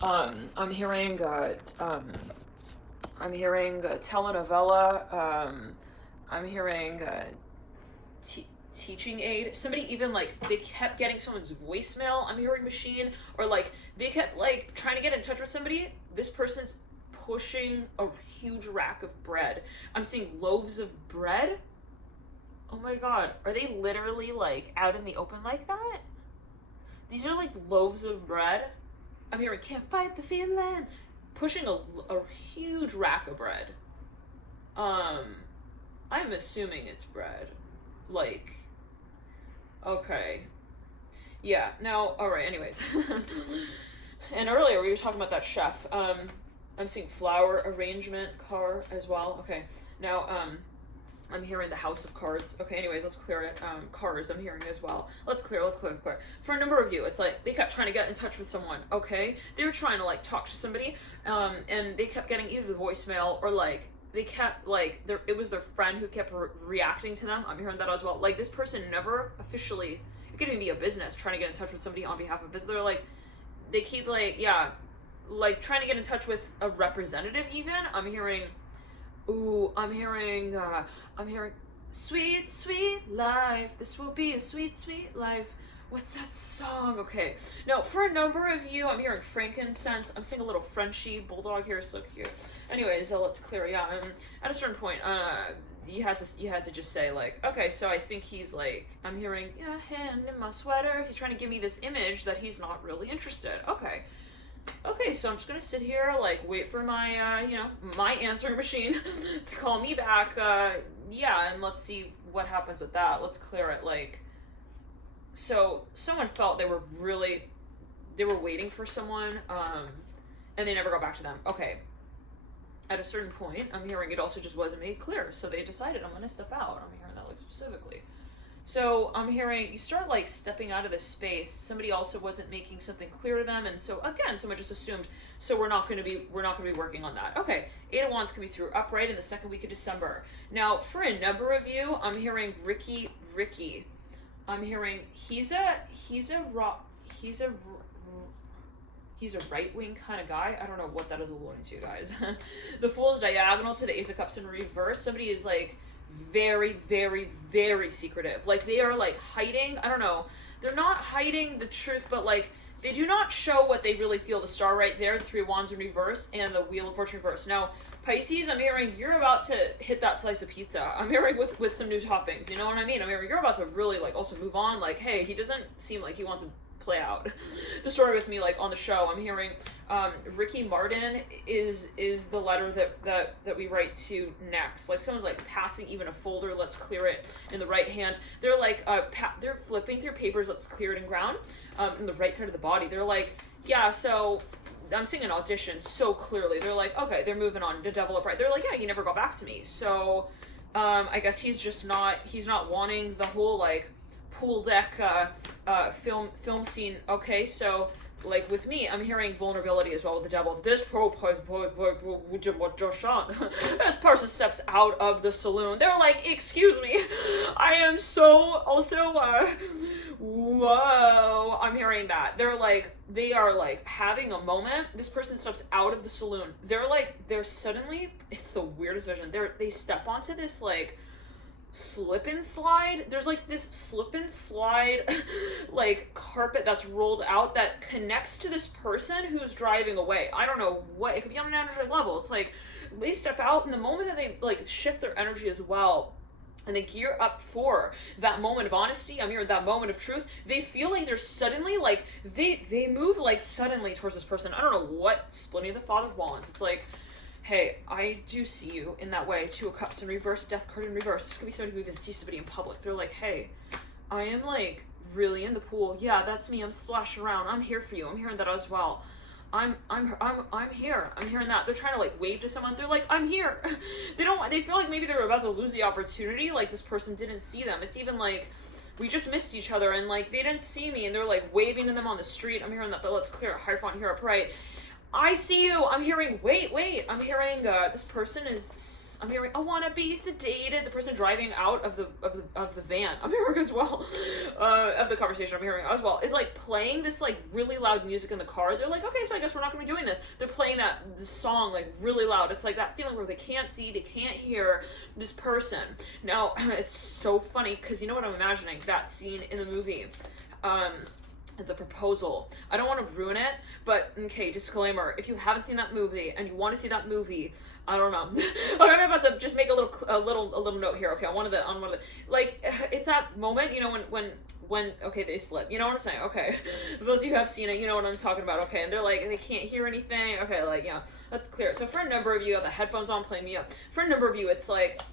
I'm hearing telenovela. I'm hearing teaching aid. Somebody even, like, they kept getting someone's voicemail. I'm hearing machine. Or, like, they kept, like, trying to get in touch with somebody. This person's pushing a huge rack of bread. I'm seeing loaves of bread. Oh my god. Are they literally, like, out in the open like that? These are, like, loaves of bread. I'm hearing, can't fight the feeling. Pushing a huge rack of bread. I'm assuming it's bread. Like, okay. Yeah, now, alright, anyways. And earlier we were talking about that chef. I'm seeing flower arrangement car as well. Okay, now, I'm hearing the House of Cards. Okay, anyways, let's clear it. Cars, I'm hearing as well. Let's clear. For a number of you, it's like, they kept trying to get in touch with someone, okay? They were trying to, like, talk to somebody, and they kept getting either the voicemail, or, like, they kept, like, it was their friend who kept reacting to them. I'm hearing that as well. Like, this person never officially, it could even be a business trying to get in touch with somebody on behalf of business. They're, like, they keep, like, yeah, like, trying to get in touch with a representative even. I'm hearing... Ooh, I'm hearing, sweet, sweet life. This will be a sweet, sweet life. What's that song? Okay. Now, for a number of you, I'm hearing frankincense. I'm seeing a little Frenchie bulldog here, so cute. Anyways, let's clear. Yeah, at a certain point, you had to just say, like, okay, so I think he's like, I'm hearing, yeah, hand in my sweater. He's trying to give me this image that he's not really interested. Okay, so I'm just gonna sit here, like, wait for my, my answering machine to call me back, yeah, and let's see what happens with that. Let's clear it, like, so someone felt they were waiting for someone, and they never got back to them. Okay, at a certain point, I'm hearing it also just wasn't made clear, so they decided, I'm gonna step out. I'm hearing that, like, specifically. So I'm hearing you start, like, stepping out of this space. Somebody also wasn't making something clear to them, and so again, someone just assumed. So we're not going to be working on that. Okay, 8 of Wands can be through upright in the second week of December. Now, for a number of you, I'm hearing Ricky. I'm hearing he's a right-wing kind of guy. I don't know what that is alluding to, guys. The Fool is diagonal to the Ace of Cups in reverse. Somebody is, like, very, very, very secretive. Like, they are, like, hiding. I don't know. They're not hiding the truth, but, like, they do not show what they really feel. The Star right there, the 3 of Wands in reverse, and the Wheel of Fortune reverse. Now, Pisces, I'm hearing you're about to hit that slice of pizza. I'm hearing with some new toppings. You know what I mean? I'm hearing you're about to really, like, also move on. Like, hey, he doesn't seem like he wants to play out the story with me, like, on the show. I'm hearing Ricky Martin is the letter that we write to next. Like, someone's, like, passing even a folder. Let's clear it in the right hand. They're, like, they're flipping through papers. Let's clear it in ground, in the right side of the body. They're like, yeah, so I'm seeing an audition so clearly. They're like, okay, they're moving on to Devil Upright. They're like, yeah, he never got back to me. So I guess he's not wanting the whole, like, pool deck film scene. Okay, so like with me, I'm hearing vulnerability as well with the devil. This person steps out of the saloon. They're like, excuse me, I am so also whoa. I'm hearing that. They are like having a moment. This person steps out of the saloon. They're suddenly, it's the weirdest vision. They step onto this like slip and slide. There's like this slip and slide like carpet that's rolled out that connects to this person who's driving away. I don't know what, it could be on an energetic level. It's like they step out, and the moment that they like shift their energy as well, and they gear up for that moment of honesty, I'm hearing that moment of truth, they feel like they're suddenly like they move like suddenly towards this person. I don't know what, splitting the Father of Wands. It's like, hey, I do see you in that way. Two of Cups in reverse, Death card in reverse. This could be somebody who even sees somebody in public. They're like, hey, I am like really in the pool. Yeah, that's me. I'm splashing around. I'm here for you. I'm hearing that as well. I'm here. I'm hearing that. They're trying to like wave to someone. They're like, I'm here. They feel like maybe they're about to lose the opportunity. Like this person didn't see them. It's even like, we just missed each other and like they didn't see me, and they're like waving to them on the street. I'm hearing that. But let's clear it. Hierophant here upright. I see you. I'm hearing, wait. I'm hearing, this person is, I'm hearing, I want to be sedated. The person driving out of the van, I'm hearing as well, of the conversation I'm hearing as well, is like playing this like really loud music in the car. They're like, okay, so I guess we're not going to be doing this. They're playing this song like really loud. It's like that feeling where they can't see, they can't hear this person. Now, it's so funny because you know what I'm imagining? That scene in the movie, the proposal. I don't want to ruin it, but okay, disclaimer, if you haven't seen that movie and you want to see that movie, I don't know. Okay, I'm about to just make a little note here. Okay, on one of the like, it's that moment, you know, when okay, they slip. You know what I'm saying? Okay, for those of you who have seen it, you know what I'm talking about. Okay, and they're like, they can't hear anything. Okay, like, yeah, let's clear it. So for a number of you, have the headphones on, playing me up. For a number of you, it's like,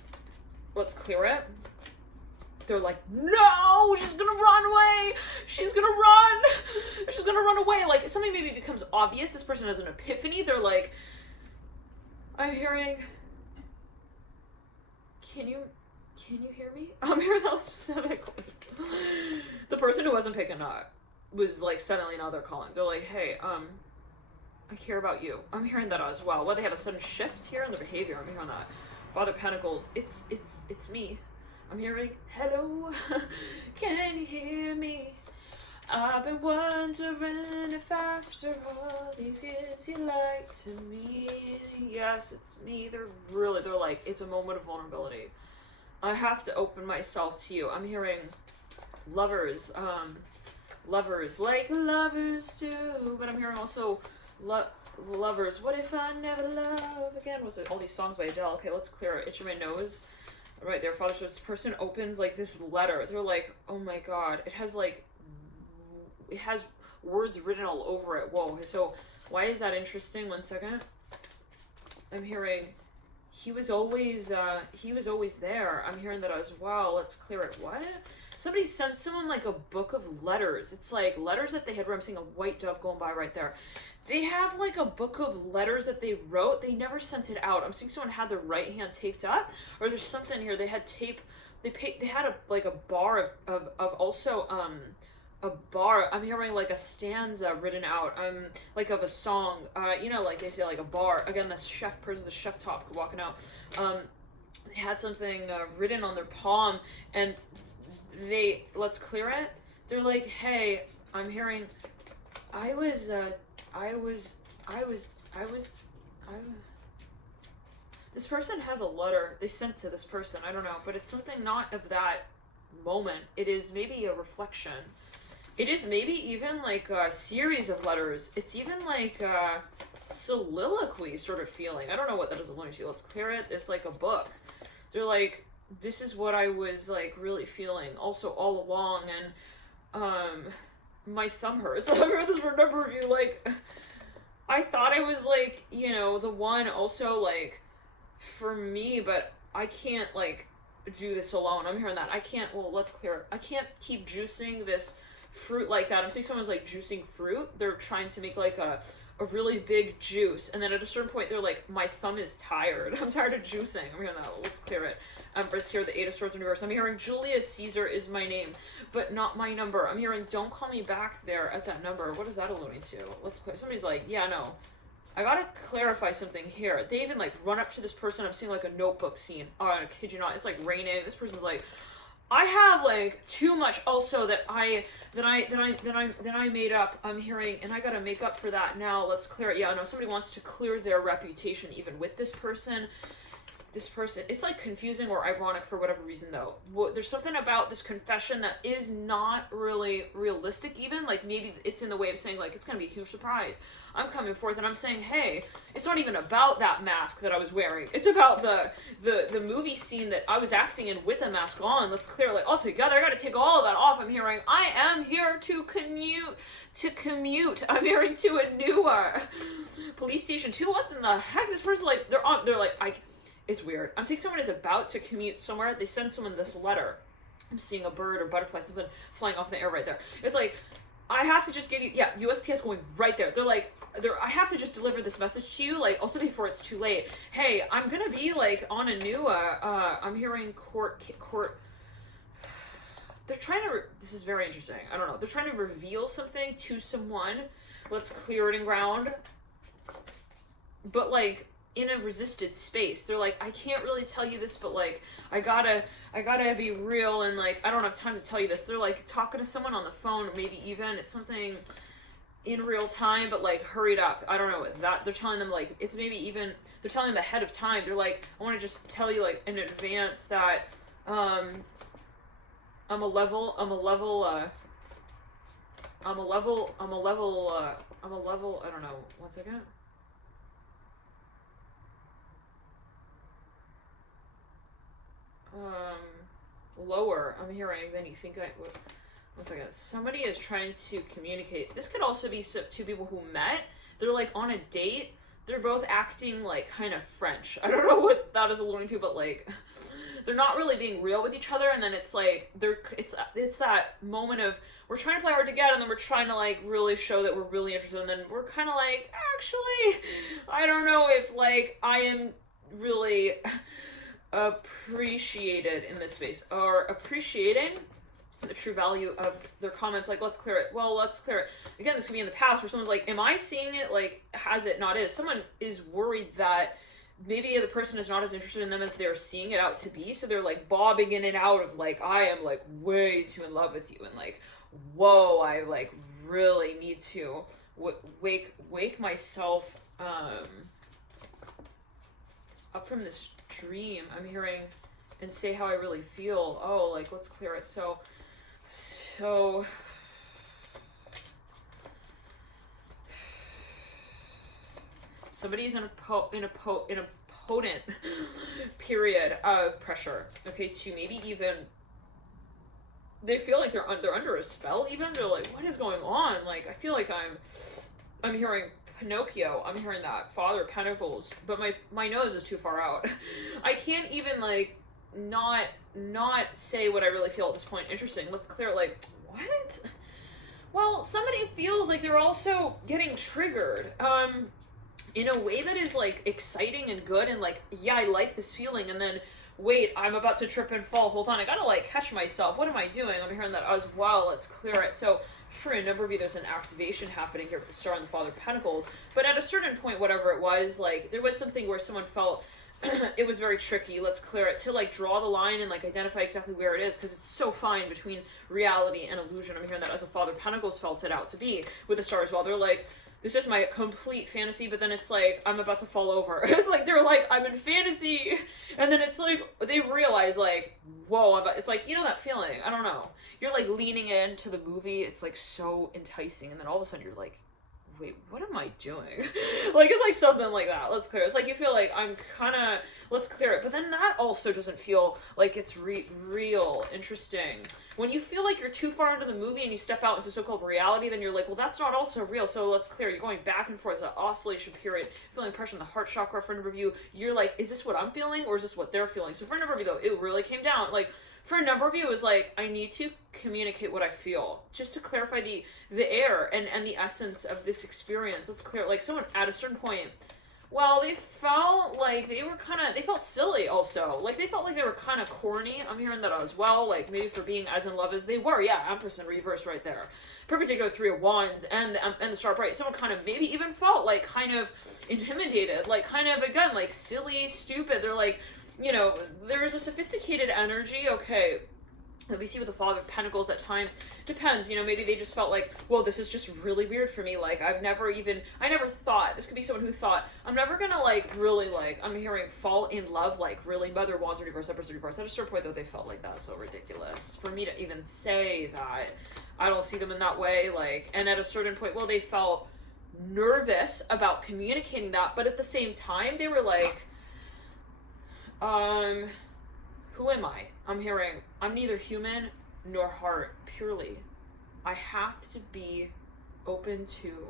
let's clear it. They're like, no, she's gonna run away. She's gonna run away. Like, something maybe becomes obvious. This person has an epiphany. They're like, I'm hearing, can you hear me? I'm hearing that specifically. The person who wasn't picking up was like, suddenly now they're calling. They're like, hey, I care about you. I'm hearing that as well. Well, they have a sudden shift here in their behavior. I'm hearing that. Father of Pentacles, it's me. I'm hearing, hello, can you hear me? I've been wondering if after all these years you like to me. Yes, it's me. They're like, it's a moment of vulnerability. I have to open myself to you. I'm hearing lovers, lovers, like lovers do. But I'm hearing also lovers. What if I never love again? Was it all these songs by Adele? Okay, let's clear it. Itch my nose. Right there, Father. So this person opens like this letter. They're like, oh my god. It has words written all over it. Whoa. So why is that interesting? 1 second. I'm hearing he was always there. I'm hearing that as well. Let's clear it. What? Somebody sent someone like a book of letters. It's like letters that they had written. I'm seeing a white dove going by right there. They have like a book of letters that they wrote. They never sent it out. I'm seeing someone had their right hand taped up, or there's something here. They had tape. They had a bar of also a bar. I'm hearing like a stanza written out. Like of a song. You know, like they say like a bar. Again, the chef top walking out. They had something written on their palm, and let's clear it. They're like, hey, I'm hearing. This person has a letter they sent to this person. I don't know, but it's something not of that moment. It is maybe a reflection. It is maybe even like a series of letters. It's even like a soliloquy sort of feeling. I don't know what that is alluding to. Let's clear it. It's like a book. They're like, this is what I was like really feeling also all along, and my thumb hurts. I've heard this for a number of you. Like, I thought I was like, you know, the one also like for me, but I can't like do this alone. I'm hearing that. I can't, well, let's clear it. I can't keep juicing this fruit like that. I'm seeing someone's like juicing fruit. They're trying to make like a a really big juice, and then at a certain point they're like, my thumb is tired. I'm tired of juicing. I'm hearing that. Let's clear it. Empress here, the Eight of Swords in reverse. I'm hearing Julius Caesar is my name, but not my number. I'm hearing don't call me back there at that number. What is that alluding to? Let's clear. Somebody's like, yeah, no. I gotta clarify something here. They even like run up to this person. I'm seeing like a notebook scene. Oh, I kid you not. It's like raining. This person's like, I have like too much also that I made up. I'm hearing, and I gotta make up for that now. Let's clear it. Yeah, no, somebody wants to clear their reputation even with this person. This person, it's like confusing or ironic for whatever reason though. There's something about this confession that is not really realistic even. Like maybe it's in the way of saying like, it's gonna be a huge surprise. I'm coming forth and I'm saying, hey, it's not even about that mask that I was wearing. It's about the movie scene that I was acting in with the mask on. Let's clear like all together. I gotta take all of that off. I'm hearing, I am here to commute. I'm hearing to a new police station too. What in the heck? This person's like, they're like, it's weird. I'm seeing someone is about to commute somewhere. They send someone this letter. I'm seeing a bird or butterfly, something flying off in the air right there. It's like, I have to just give you, yeah, USPS going right there. They're like, I have to just deliver this message to you, like, also before it's too late. Hey, I'm gonna be, like, on a new, I'm hearing court, they're trying to, this is very interesting. I don't know. They're trying to reveal something to someone. Let's clear it in ground. But, like, in a resisted space. They're like, I can't really tell you this, but like, I gotta be real, and like, I don't have time to tell you this. They're like talking to someone on the phone, or maybe even it's something in real time, but like hurried up. I don't know that they're telling them like, it's maybe even, they're telling them ahead of time. They're like, I want to just tell you like in advance that, I'm a level, I don't know, one second. Lower, I'm hearing, than you think I would. One second. Somebody is trying to communicate. This could also be two people who met. They're like on a date. They're both acting like kind of French. I don't know what that is alluding to, but like, they're not really being real with each other. And then it's like, it's that moment of, we're trying to play hard to get, and then we're trying to like really show that we're really interested. And then we're kind of like, actually, I don't know if like I am really appreciated in this space, or appreciating the true value of their comments. Like, let's clear it. Well, let's clear it. Again, this could be in the past where someone's like, am I seeing it? Like, has it not is? Someone is worried that maybe the person is not as interested in them as they're seeing it out to be. So they're like bobbing in and out of like, I am like way too in love with you. And like, whoa, I like really need to wake myself up from this dream. I'm hearing, and say how I really feel. Oh, like, let's clear it. So somebody's in a potent period of pressure. Okay, to maybe even they feel like they're under a spell. Even they're like, what is going on? Like, I feel like I'm hearing Pinocchio. I'm hearing that Father of Pentacles, but my nose is too far out. I can't even like not say what I really feel at this point. Interesting. Let's clear it. Like, what? Well, somebody feels like they're also getting triggered in a way that is like exciting and good, and like, yeah, I like this feeling, and then wait, I'm about to trip and fall. Hold on, I gotta like catch myself. What am I doing? I'm hearing that as well. Let's clear it. So for a number of you, there's an activation happening here with the Star and the Father of Pentacles. But at a certain point, whatever it was, like, there was something where someone felt it was very tricky. Let's clear it. To, like, draw the line and, like, identify exactly where it is, because it's so fine between reality and illusion. I'm hearing that as a Father of Pentacles felt it out to be with the Star as well. They're like, this is my complete fantasy, but then it's like, I'm about to fall over. It's like, they're like, I'm in fantasy. And then it's like, they realize, like, whoa, it's like, you know that feeling? I don't know. You're like leaning into the movie. It's like so enticing. And then all of a sudden you're like, wait, what am I doing? Like, it's like something like that. Let's clear it. It's like, you feel like I'm kind of, let's clear it. But then that also doesn't feel like it's real. Interesting. When you feel like you're too far into the movie and you step out into so-called reality, then you're like, well, that's not also real. So let's clear. You're going back and forth. It's an oscillation period. Feeling pressure in the heart chakra for a number of you. You're like, is this what I'm feeling or is this what they're feeling? So for a number of you though, it really came down. Like, For a number of you, it was like, I need to communicate what I feel, just to clarify the air and the essence of this experience. Let's clear, like, someone at a certain point, well, they felt like they felt silly also. Like, they felt like they were kind of corny. I'm hearing that as well, like, maybe for being as in love as they were. Yeah, Empress in reverse right there. Perpendicular Three of Wands and the Star Bright. Someone kind of maybe even felt, like, kind of intimidated. Like, kind of, again, like, silly, stupid. They're like, you know, there's a sophisticated energy, okay, that we see with the Father of Pentacles at times. Depends, you know, maybe they just felt like, well, this is just really weird for me. Like, I never thought, this could be someone who thought, I'm never gonna, like, really, like, I'm hearing fall in love, like, really, Mother of Wands reverse, Empress reverse. At a certain point, though, they felt like that's so ridiculous. For me to even say that, I don't see them in that way, like, and at a certain point, well, they felt nervous about communicating that, but at the same time, they were like, who am I? I'm hearing, I'm neither human nor heart, purely. I have to be open to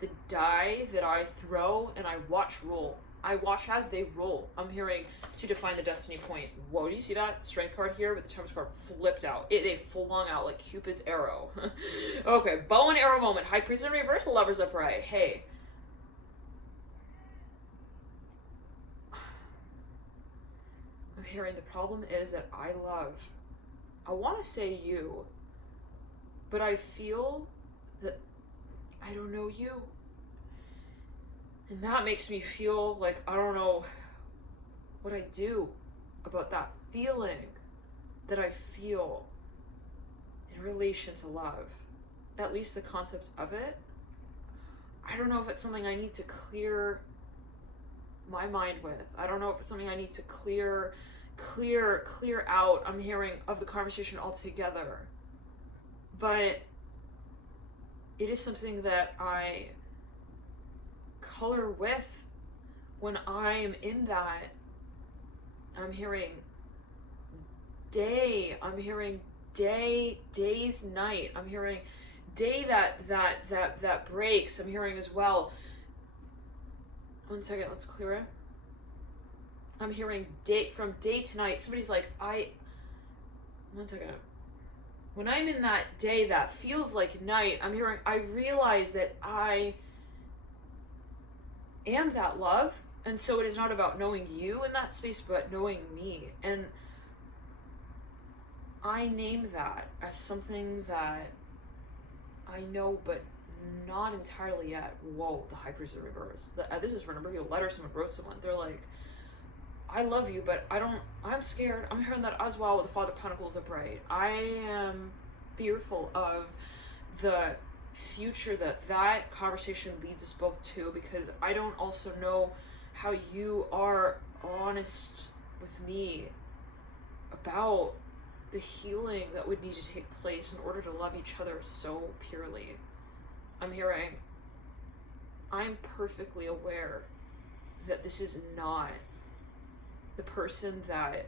the die that I throw and I watch roll. I watch as they roll. I'm hearing to define the destiny point. Whoa, do you see that? Strength card here with the Tempest card flipped out. They flung out like Cupid's arrow. Okay, bow and arrow moment. High Priestess in reverse, Lovers upright. Hey. I'm hearing the problem is that I want to say you, but I feel that I don't know you. And that makes me feel like I don't know what I do about that feeling that I feel in relation to love. At least the concepts of it. I don't know if it's something I need to clear my mind with. I don't know if it's something I need to clear out, I'm hearing, of the conversation altogether. But it is something that I color with when I'm in that. I'm hearing day, I'm hearing day's night, I'm hearing day that breaks, I'm hearing as well. One second, let's clear it. I'm hearing day from day to night. Somebody's like, one second. When I'm in that day that feels like night, I'm hearing, I realize that I am that love. And so it is not about knowing you in that space, but knowing me. And I name that as something that I know, but not entirely yet. Whoa, the High Priestess in reverse. This is for a number of you. A letter someone wrote someone. They're like, I love you, but I'm scared. I'm hearing that as well with the Father of Pentacles upright. I am fearful of the future that conversation leads us both to, because I don't also know how you are honest with me about the healing that would need to take place in order to love each other so purely. I'm hearing, I'm perfectly aware that this is not the person that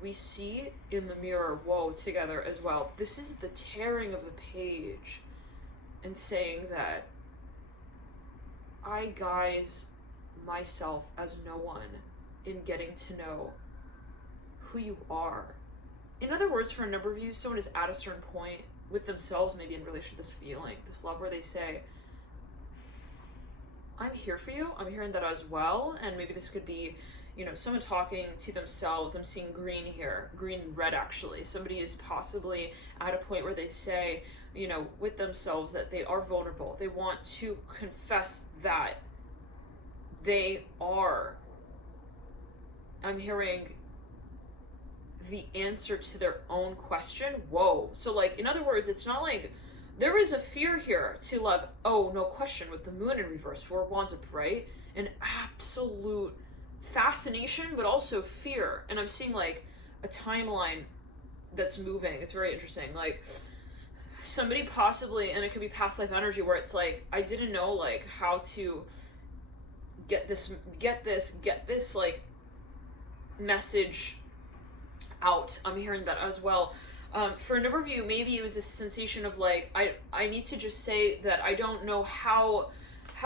we see in the mirror, whoa, together as well. This is the tearing of the page and saying that I guise myself as no one in getting to know who you are. In other words, for a number of you, someone is at a certain point with themselves, maybe in relation to this feeling, this love, where they say, I'm here for you. I'm hearing that as well. And maybe this could be, you know, someone talking to themselves. I'm seeing green here, green and red actually. Somebody is possibly at a point where they say, you know, with themselves that they are vulnerable. They want to confess that they are. I'm hearing the answer to their own question. Whoa. So like, in other words, it's not like there is a fear here to love. Oh, no question, with the moon in reverse, Four of Wands upright, an absolute fascination, but also fear. And I'm seeing like a timeline that's moving. It's very interesting. Like somebody possibly, and it could be past life energy, where it's like, I didn't know like how to get this like message out. I'm hearing that as well. For a number of you, maybe it was this sensation of like, I need to just say that I don't know how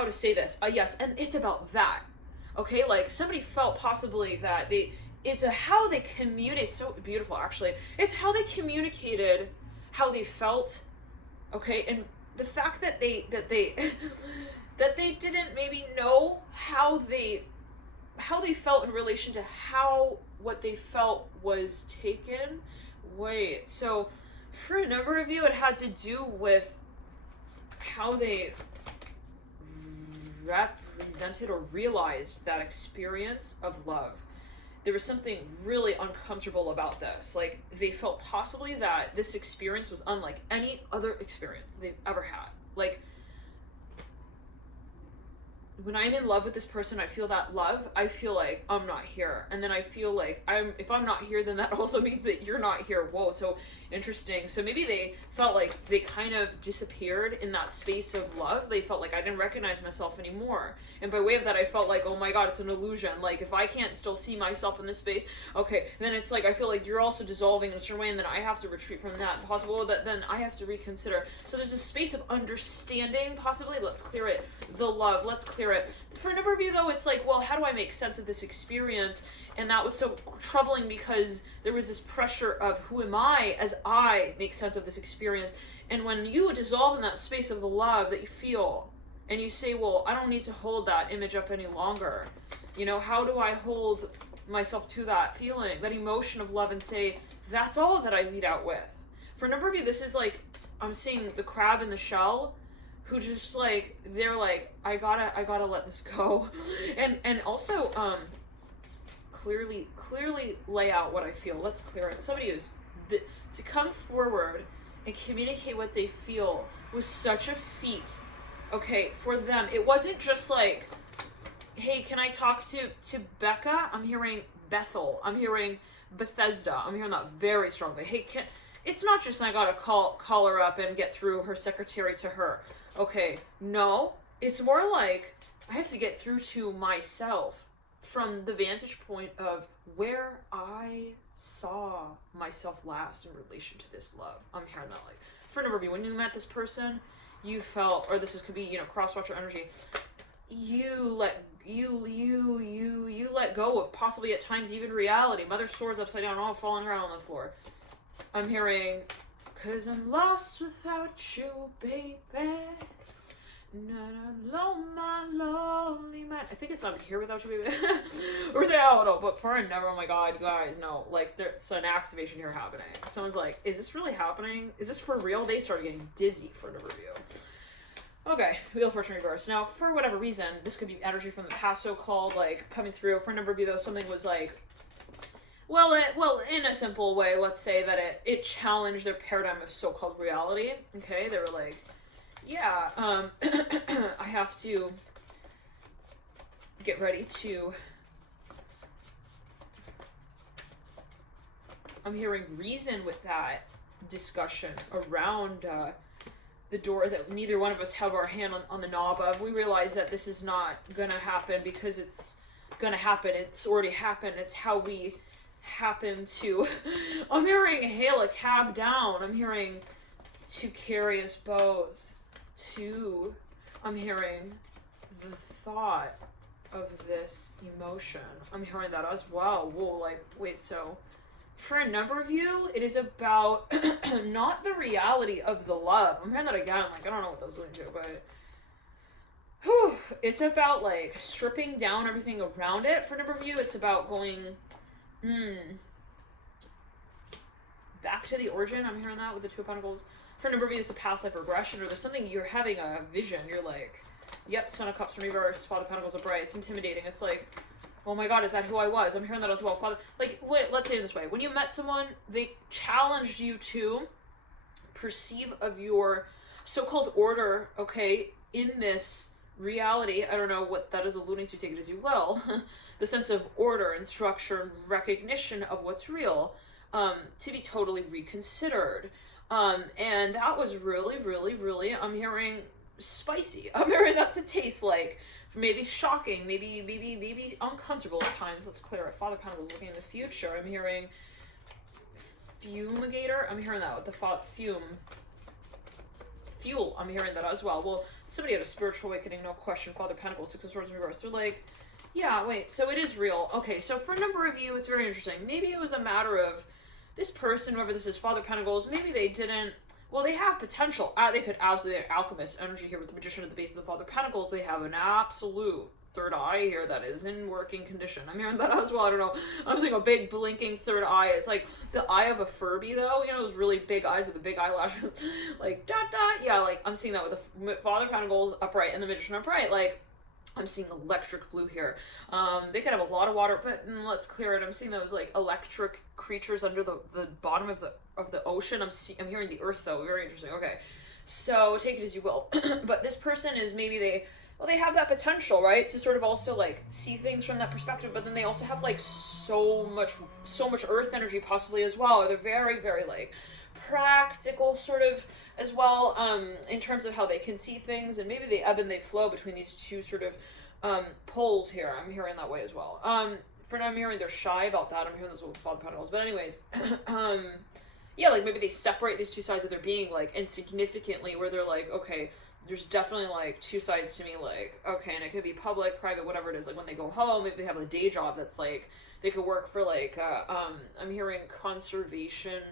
to say this. Yes, and it's about that. Okay, like somebody felt possibly that it's a how they communicate. It's so beautiful, actually. It's how they communicated how they felt, okay? And the fact that they that they didn't maybe know how they felt in relation to how what they felt was taken. Wait, so for a number of you, it had to do with how they represented or realized that experience of love. There was something really uncomfortable about this. Like, they felt possibly that this experience was unlike any other experience they've ever had. Like, when I'm in love with this person, I feel that love, I feel like I'm not here. And then I feel like if I'm not here, then that also means that you're not here. Whoa, so interesting. So maybe they felt like they kind of disappeared in that space of love. They felt like I didn't recognize myself anymore. And by way of that, I felt like, oh my God, it's an illusion. Like, if I can't still see myself in this space, okay, then it's like, I feel like you're also dissolving in a certain way, and then I have to retreat from that. Possible that then I have to reconsider. So there's a space of understanding, possibly. Let's clear it. The love, let's clear it. For a number of you, though, it's like, well, how do I make sense of this experience? And that was so troubling because there was this pressure of who am I as I make sense of this experience. And when you dissolve in that space of the love that you feel, and you say, well, I don't need to hold that image up any longer. You know, how do I hold myself to that feeling, that emotion of love, and say, that's all that I lead out with? For a number of you, this is like, I'm seeing the crab in the shell, who just like, they're like, I gotta let this go. And also, clearly lay out what I feel. Let's clear it. Somebody who's, to come forward and communicate what they feel was such a feat, okay, for them. It wasn't just like, hey, can I talk to Becca? I'm hearing Bethel. I'm hearing Bethesda. I'm hearing that very strongly. Hey, it's not just I gotta call her up and get through her secretary to her. Okay, no, it's more like I have to get through to myself from the vantage point of where I saw myself last in relation to this love. I'm hearing that, like, for a number of you, when you met this person, you felt, or could be, you know, cross-watcher energy, you let go of possibly at times even reality. Mother swords upside down, all falling around on the floor. I'm hearing, 'cause I'm lost without you, baby. Not alone, my lonely man. I think it's I'm here without you, baby. Or say, I don't know, but for a never, oh my God, you guys, no. Like, there's an activation here happening. Someone's like, is this really happening? Is this for real? They started getting dizzy for the review. Okay, Wheel of Fortune reverse. Now, for whatever reason, this could be energy from the past, so-called, like, coming through. For a number of you, though, something was like, well, in a simple way, let's say that it challenged their paradigm of so-called reality. Okay, they were like, yeah, I have to get ready to, I'm hearing reason with that discussion around the door that neither one of us have our hand on the knob of. We realize that this is not gonna happen because it's gonna happen. It's already happened. It's how we happen to, I'm hearing hail a cab down. I'm hearing to carry us both to, I'm hearing the thought of this emotion. I'm hearing that as well. Whoa, like, wait, so for a number of you, it is about not the reality of the love. I'm hearing that again, like, I don't know what that's leading to, but it's about, like, stripping down everything around it. For a number of you, it's about going, back to the origin. I'm hearing that with the Two of Pentacles. For a number of you, it's a past life regression, or there's something, you're having a vision. You're like, yep, Son of Cups in reverse, Father of Pentacles upright. It's intimidating. It's like, oh my God, is that who I was? I'm hearing that as well. Father, like, let's say it this way. When you met someone, they challenged you to perceive of your so-called order, okay, in this reality. I don't know what that is alluding to, take it as you will. The sense of order and structure and recognition of what's real, to be totally reconsidered. And that was really, really, really, I'm hearing spicy. I'm hearing that to taste like maybe shocking, maybe uncomfortable at times. Let's clear it. Father Pentacles looking in the future. I'm hearing fumigator. I'm hearing that with the thought fuel. I'm hearing that as well. Well, somebody had a spiritual awakening, no question. Father Pentacles, Six of Swords in reverse. They're like, Yeah, wait, so it is real. Okay, so for a number of you, it's very interesting. Maybe it was a matter of this person, whoever this is, Father Pentacles, maybe they didn't. Well, they have potential. They could absolutely, alchemist energy here with the Magician at the base of the Father Pentacles. They have an absolute third eye here that is in working condition. I'm hearing that as well. I don't know. I'm seeing a big blinking third eye. It's like the eye of a Furby, though. You know, those really big eyes with the big eyelashes. Like, dot, dot. Yeah, like, I'm seeing that with the Father Pentacles upright and the Magician upright. Like, I'm seeing electric blue here. They could have a lot of water, but let's clear it. I'm seeing those like electric creatures under the bottom of the ocean. I'm hearing the earth though. Very interesting. Okay, so take it as you will. But this person is maybe they have that potential, right, to sort of also like see things from that perspective. But then they also have like so much earth energy possibly as well. Or they're very, very like practical sort of as well, in terms of how they can see things, and maybe they ebb and they flow between these two sort of poles here. I'm hearing that way as well. For now, I'm hearing they're shy about that. I'm hearing those with Father Pentacles. But anyways, yeah, like maybe they separate these two sides of their being like insignificantly, where they're like, okay, there's definitely like two sides to me, like, okay, and it could be public, private, whatever it is. Like when they go home, maybe they have a day job that's like they could work for like I'm hearing conservation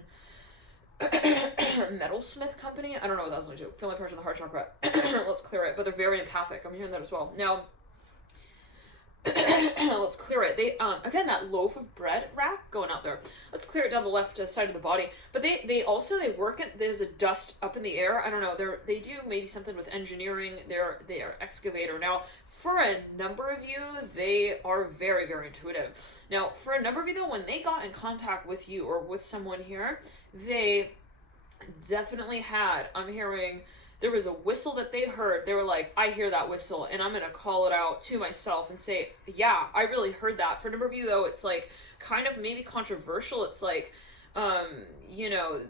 metalsmith company. I don't know what that was going to do. Feeling pressure in the heart chakra. Let's clear it. But they're very empathic. I'm hearing that as well. Now, let's clear it. They again, that loaf of bread rack going out there. Let's clear it down the left side of the body. But they also work at, there's a dust up in the air. I don't know. They do maybe something with engineering. They are excavator. Now, for a number of you, they are very, very intuitive. Now, for a number of you though, when they got in contact with you or with someone here, they definitely had, I'm hearing, there was a whistle that they heard. They were like, I hear that whistle, and I'm going to call it out to myself and say, yeah, I really heard that. For a number of you, though, it's like kind of maybe controversial. It's like, you know,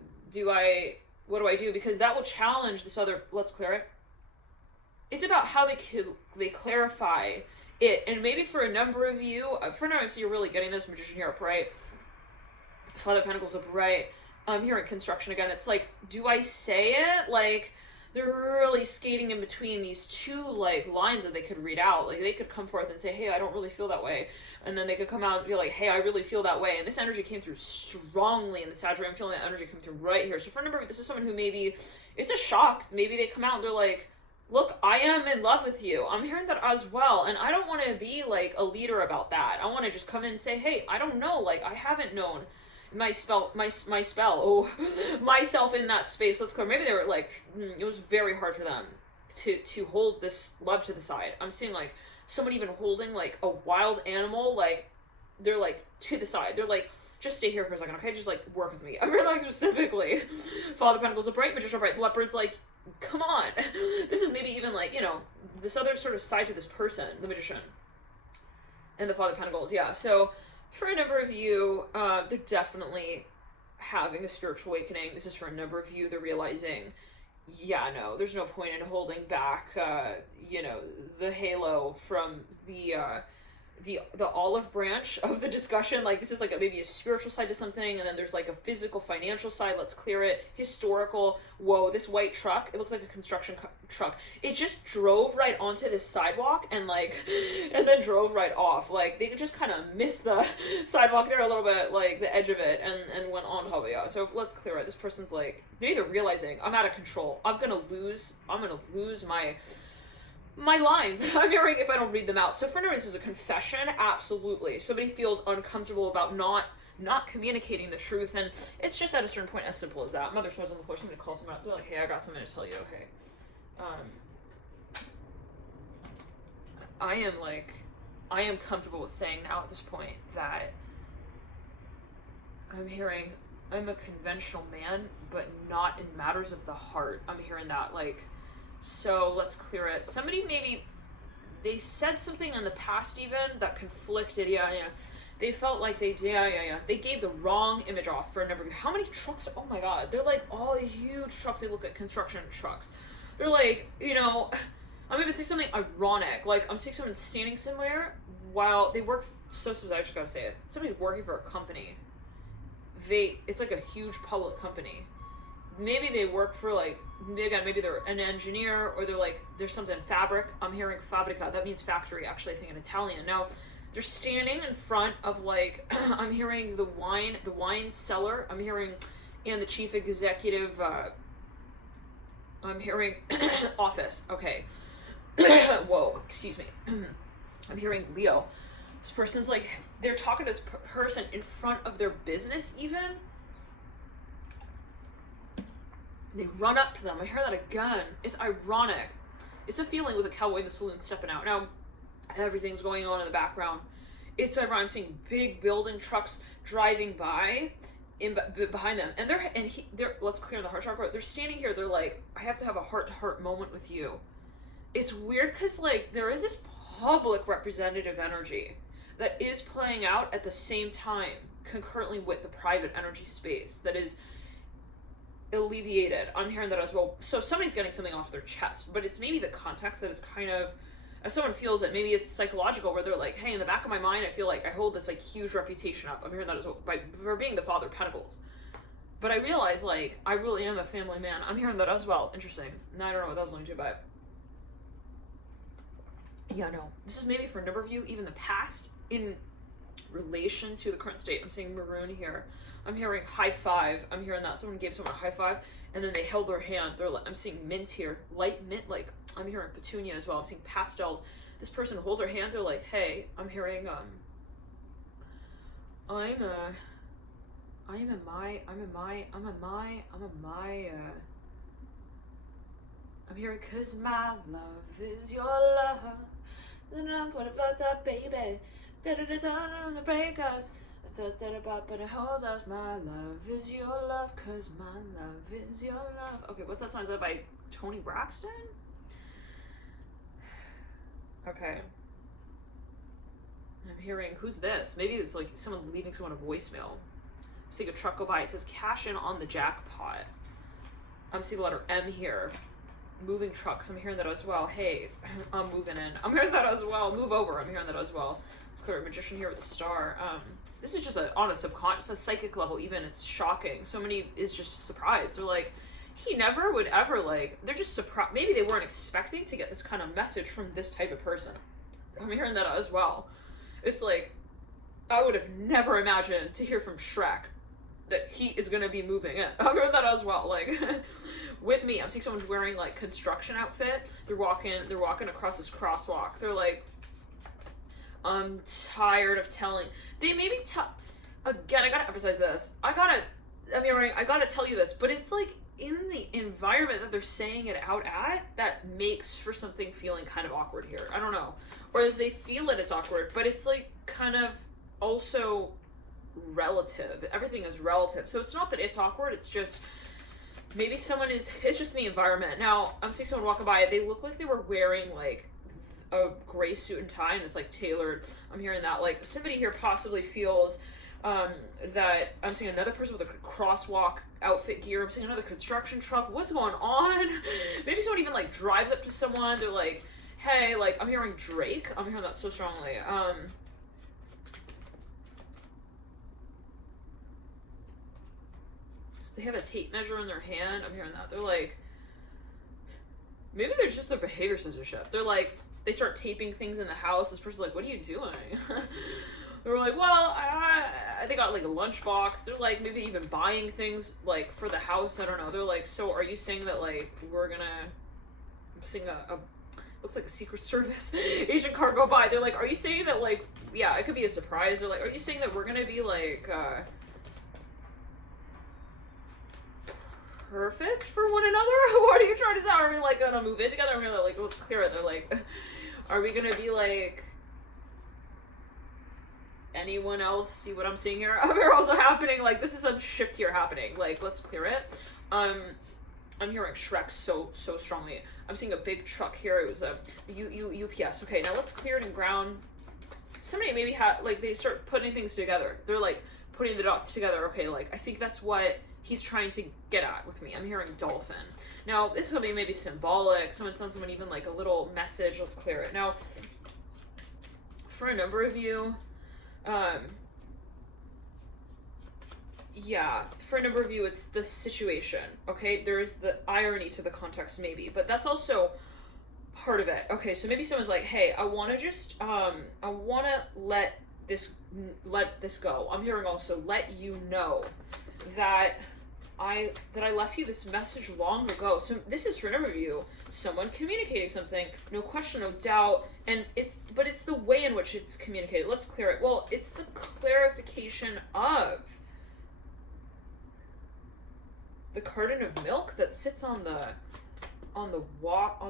what do I do? Because that will challenge this other, let's clear it. It's about how they clarify it. And maybe for a number of you, for now, so you're really getting this Magician here upright, Father Pentacles upright. I'm hearing construction again. It's like, do I say it? Like, they're really skating in between these two, like, lines that they could read out. Like, they could come forth and say, hey, I don't really feel that way. And then they could come out and be like, hey, I really feel that way. And this energy came through strongly in the Sagittarius. I'm feeling that energy come through right here. So for a number of, this is someone who maybe, it's a shock. Maybe they come out and they're like, look, I am in love with you. I'm hearing that as well. And I don't want to be, like, a leader about that. I want to just come in and say, hey, I don't know. Like, I haven't known myself in that space. Let's go. Maybe they were like, it was very hard for them to hold this love to the side. I'm seeing like someone even holding like a wild animal, like they're like to the side. They're like, just stay here for a second, okay? Just like work with me. I'm really like specifically Father Pentacles upright, Magician upright, Leopard's like, come on. This is maybe even like, you know, this other sort of side to this person, the Magician and the Father Pentacles. Yeah, so for a number of you, they're definitely having a spiritual awakening. This is for a number of you. They're realizing, yeah, no, there's no point in holding back, you know, the halo from the olive branch of the discussion. Like, this is like maybe a spiritual side to something, and then there's like a physical, financial side. Let's clear it. Historical. Whoa, this white truck, it looks like a construction truck. It just drove right onto this sidewalk and then drove right off. Like, they just kind of missed the sidewalk there a little bit, like the edge of it, and went on top of it. So let's clear it. This person's like, they're either realizing, I'm out of control. I'm gonna lose my lines. I'm hearing if I don't read them out. So for now, this is a confession. Absolutely. Somebody feels uncomfortable about not communicating the truth, and it's just at a certain point as simple as that. Mother swears on the floor. Somebody calls them out. They're like, hey, I got something to tell you. Okay. I am comfortable with saying now at this point that I'm hearing I'm a conventional man, but not in matters of the heart. I'm hearing that, like, so let's clear it. Somebody maybe, they said something in the past even that conflicted. Yeah. They felt like they gave the wrong image off for a number of, how many trucks? Oh my God. They're like all these huge trucks. They look like construction trucks. They're like, you know, I'm even saying something ironic. Like, I'm seeing someone standing somewhere while they work, so I just gotta say it. Somebody's working for a company. It's like a huge public company. maybe they work for like, again, maybe they're an engineer, or they're like, there's something fabric. I'm hearing fabrica. That means factory, actually, I think in Italian. Now, they're standing in front of like, I'm hearing the wine cellar. I'm hearing, and the chief executive, I'm hearing office. Okay. Whoa, excuse me. I'm hearing Leo. This person's like, they're talking to this person in front of their business even. They run up to them. I hear that again. It's ironic. It's a feeling with a cowboy in the saloon stepping out. Now, everything's going on in the background. It's ironic. I'm seeing big building trucks driving by behind them. And they're let's clear the heart chakra. They're standing here. They're like, I have to have a heart-to-heart moment with you. It's weird because like there is this public representative energy that is playing out at the same time, concurrently with the private energy space that is alleviated. I'm hearing that as well. So somebody's getting something off their chest, but it's maybe the context that is kind of, as someone feels it, maybe it's psychological, where they're like, hey, in the back of my mind, I feel like I hold this like huge reputation up. I'm hearing that as well, for being the Father of Pentacles. But I realize like I really am a family man. I'm hearing that as well. Interesting. Now I don't know what that was going to, but yeah, no. This is maybe for a number of you, even the past, in relation to the current state. I'm seeing maroon here. I'm hearing high five. I'm hearing that someone gave someone a high five and then they held their hand. I'm seeing mint here, light mint. Like I'm hearing petunia as well. I'm seeing pastels. This person holds their hand. They're like, hey, I'm hearing I'm hearing, cause my love is your love. What about that, baby? Da-da-da-da, the break us. But it holds us. My love is your love, cause my love is your love. Okay, what's that song? Is that by Tony Braxton? Okay. I'm hearing, who's this? Maybe it's like someone leaving someone a voicemail. I'm seeing a truck go by. It says cash in on the jackpot. I'm seeing the letter M here. Moving trucks. I'm hearing that as well. Hey, I'm moving in. I'm hearing that as well. Move over. I'm hearing that as well. Let's clear a magician here with a star. This is just on a subconscious, a psychic level even. It's shocking. Somebody is just surprised. They're like, he never would ever like, they're just surprised. Maybe they weren't expecting to get this kind of message from this type of person. I'm hearing that as well. It's like, I would have never imagined to hear from Shrek that he is going to be moving in. I'm hearing that as well. Like, with me, I'm seeing someone wearing like construction outfit. They're walking across this crosswalk. They're like, I'm tired of telling. They maybe again, I gotta emphasize this. I gotta tell you this, but it's like in the environment that they're saying it out at that makes for something feeling kind of awkward here. I don't know. Or as they feel it, it's awkward, but it's like kind of also relative. Everything is relative. So it's not that it's awkward, it's just maybe it's just the environment. Now, I'm seeing someone walking by, they look like they were wearing like a gray suit and tie and it's like tailored. I'm hearing that like somebody here possibly feels that I'm seeing another person with a crosswalk outfit gear. I'm seeing another construction truck. What's going on? Maybe someone even like drives up to someone. They're like, hey, like I'm hearing Drake. I'm hearing that so strongly. So they have a tape measure in their hand. I'm hearing that. They're like, maybe there's just their behavior censorship. They're like, they start taping things in the house. This person's like, what are you doing? They were like, well, they got like a lunchbox. They're like maybe even buying things like for the house. I don't know. They're like, so are you saying that like we're gonna sing a looks like a Secret Service Asian car go by? They're like, are you saying that like, yeah, it could be a surprise. They're like, are you saying that we're gonna be like perfect for one another? What are you trying to say? Are we like gonna move in together? I'm gonna like, let's clear it. They're like, are we gonna be like anyone else? See what I'm seeing here? They're also happening, like this is a shift here happening, like let's clear it. I'm hearing Shrek so strongly. I'm seeing a big truck here. It was a UPS. Okay, now let's clear it and ground. Somebody maybe had like they start putting things together. They're like putting the dots together. Okay, like I think that's what he's trying to get at with me. I'm hearing dolphin. Now this is gonna be maybe symbolic. Someone sent someone even like a little message. Let's clear it. Now for a number of you, Yeah, for a number of you, it's the situation, okay? There is the irony to the context, maybe, but that's also part of it. Okay, so maybe someone's like, hey, I want to just, I want to this, let this go. I'm hearing also, let you know that I left you this message long ago. So this is for a number of you, someone communicating something, no question, no doubt, and it's the way in which it's communicated. Let's clear it. Well, it's the clarification of the carton of milk that sits on the walk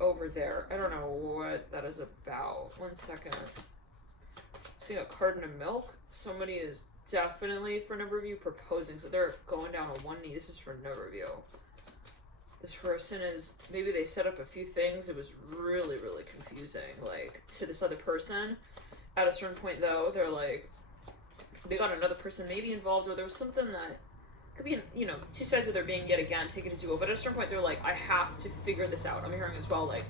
over there. I don't know what that is about. 1 second. I'm seeing a carton of milk. Somebody is definitely, for a number of you, proposing. So they're going down on one knee. This is for a number of you. This person is, maybe they set up a few things. It was really, really confusing, like, to this other person. At a certain point, though, they're like, they got another person maybe involved, or there was something that could be, two sides of their being yet again, take it as you will. But at a certain point, they're like, I have to figure this out. I'm hearing as well, like,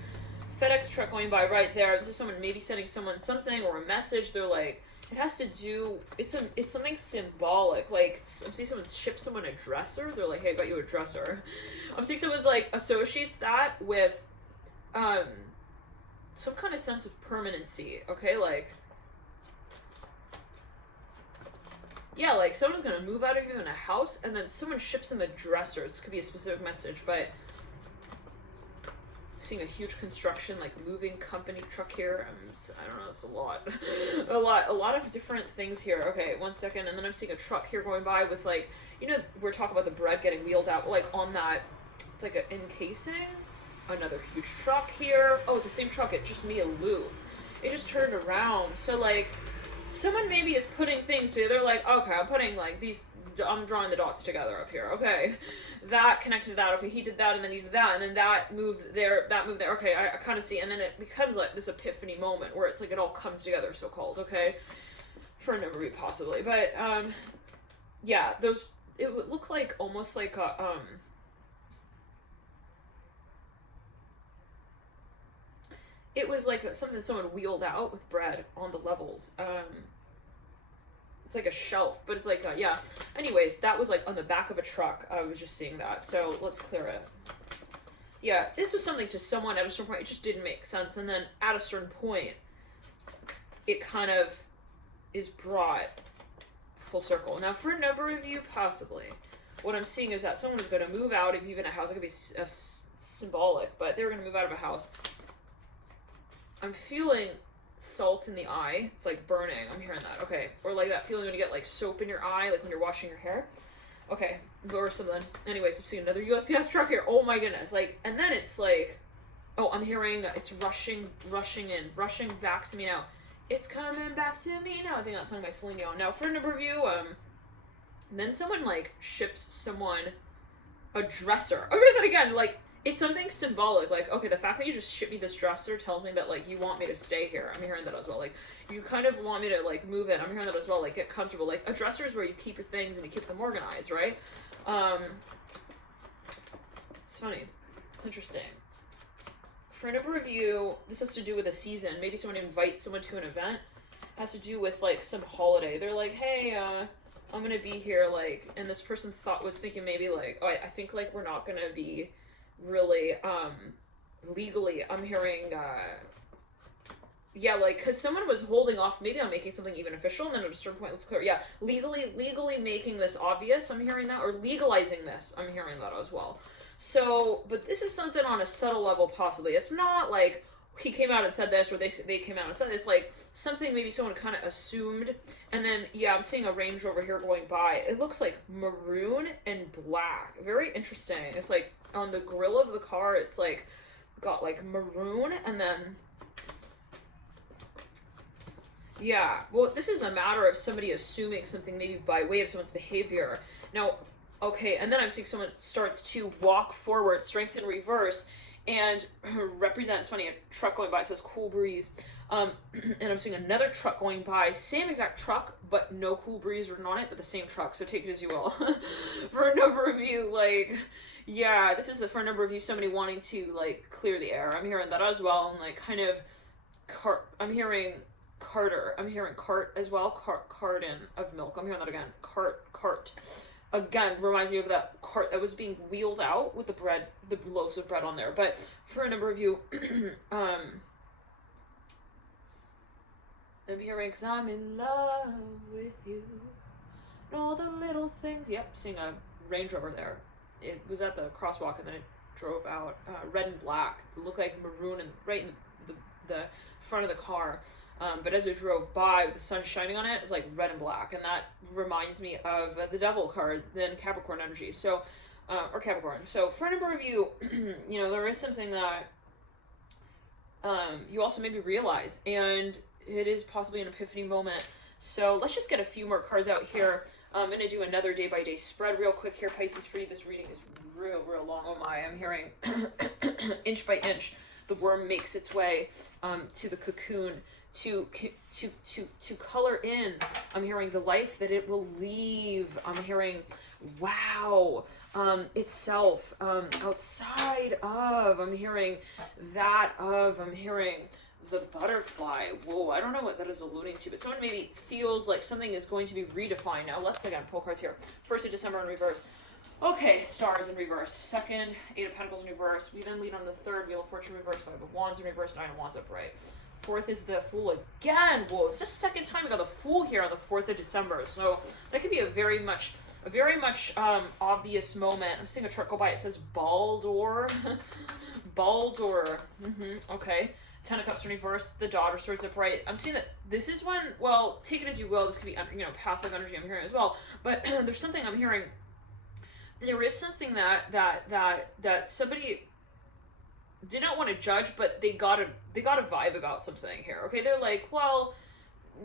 FedEx truck going by right there. This is someone maybe sending someone something or a message. They're like, it has to do, it's something symbolic. Like, I'm seeing someone ship someone a dresser. They're like, hey, I got you a dresser. I'm seeing someone's, like, associates that with, some kind of sense of permanency, okay? Like, yeah, like, someone's gonna move out of you in a house, and then someone ships them a dresser. This could be a specific message, but seeing a huge construction, like, moving company truck here. I don't know, it's a lot. a lot of different things here. Okay, 1 second, and then I'm seeing a truck here going by with, like, we're talking about the bread getting wheeled out, like, on that, it's like an encasing. Another huge truck here. Oh, it's the same truck, it just made a loop. It just turned around, so, like, someone maybe is putting things together, like, okay, I'm putting, like, I'm drawing the dots together up here, okay, that connected to that, okay, he did that, and then he did that, and then that moved there, okay, I kind of see, and then it becomes, like, this epiphany moment, where it's, like, it all comes together, so-called, okay, for a number of you, possibly, but, yeah, it would look like, almost like a, it was like something someone wheeled out with bread on the levels. It's like a shelf, but it's like, yeah. Anyways, that was like on the back of a truck. I was just seeing that. So let's clear it. Yeah, this was something to someone at a certain point. It just didn't make sense. And then at a certain point, it kind of is brought full circle. Now, for a number of you, possibly, what I'm seeing is that someone is going to move out of even a house. It could be symbolic, but they're going to move out of a house. I'm feeling salt in the eye. It's like burning. I'm hearing that. Okay. Or like that feeling when you get like soap in your eye, like when you're washing your hair. Okay. Or something. Anyways, I'm seeing another USPS truck here. Oh my goodness. Like, and then it's like, oh, I'm hearing it's rushing back to me now. It's coming back to me now. I think that's sung by Celine Dion. Now, for a number of you, then someone like ships someone a dresser. I'll read that again. Like, it's something symbolic, like, okay, the fact that you just shipped me this dresser tells me that, like, you want me to stay here. I'm hearing that as well. Like, you kind of want me to, like, move in. I'm hearing that as well. Like, get comfortable. Like, a dresser is where you keep your things and you keep them organized, right? It's funny. It's interesting. For a number of you, this has to do with a season. Maybe someone invites someone to an event. It has to do with, like, some holiday. They're like, hey, I'm gonna be here, like, and this person was thinking maybe, like, oh, I think, like, we're not gonna be really legally. I'm hearing yeah, like, because someone was holding off maybe on making something even official, and then at a certain point, let's clear, yeah, legally making this obvious. I'm hearing that, or legalizing this. I'm hearing that as well. So, but this is something on a subtle level, possibly. It's not like he came out and said this, or they came out and said this. It's like something maybe someone kind of assumed. And then, yeah, I'm seeing a Range Rover here going by. It looks like maroon and black. Very interesting. It's like on the grill of the car, it's like got like maroon, and then, yeah, well, this is a matter of somebody assuming something maybe by way of someone's behavior. Now, okay, and then I'm seeing someone starts to walk forward, strength in reverse, and represent, it's funny, a truck going by, it says cool breeze, and I'm seeing another truck going by, same exact truck, but no cool breeze written on it, but the same truck, so take it as you will. For a number of you, like, yeah, this is for a number of you, somebody wanting to, like, clear the air. I'm hearing that as well, and, like, kind of, I'm hearing carter. I'm hearing cart as well. Carton of milk. I'm hearing that again. Cart. Again, reminds me of that cart that was being wheeled out with the bread, the loaves of bread on there. But for a number of you, I'm hearing, 'cause I'm in love with you. And all the little things. Yep, seeing a Range Rover there. It was at the crosswalk and then it drove out. Red and black. It looked like maroon and right in the front of the car. But as it drove by with the sun shining on it, it's like red and black. And that reminds me of the Devil card, then Capricorn energy. So, or Capricorn. So for a number of you, you know, there is something that you also maybe realize, and it is possibly an epiphany moment. So let's just get a few more cards out here. I'm going to do another day-by-day spread real quick here, Pisces, for you. This reading is real long. Oh my, I'm hearing inch by inch, the worm makes its way to the cocoon to color in. I'm hearing the life that it will leave. I'm hearing, wow, itself, outside of. I'm hearing that of. I'm hearing the butterfly. Whoa, I don't know what that is alluding to, but someone maybe feels like something is going to be redefined. Now let's again pull cards here. 1st of December in reverse. Okay, stars in reverse. 2nd, 8 of Pentacles in reverse. We then lead on the 3rd, Wheel of Fortune in reverse, 5 of Wands in reverse, 9 of Wands upright. 4th is the Fool again. Whoa, it's the 2nd time we got the Fool here on the 4th of December. So that could be a very much obvious moment. I'm seeing a truck go by. It says Baldur. Baldur. Okay. 10 of Cups in reverse, the Daughter Swords upright. I'm seeing that this is when, well, take it as you will. This could be, you know, passive energy I'm hearing as well. But there's something I'm hearing. There is something that somebody did not want to judge, but they got a vibe about something here. Okay, they're like, well,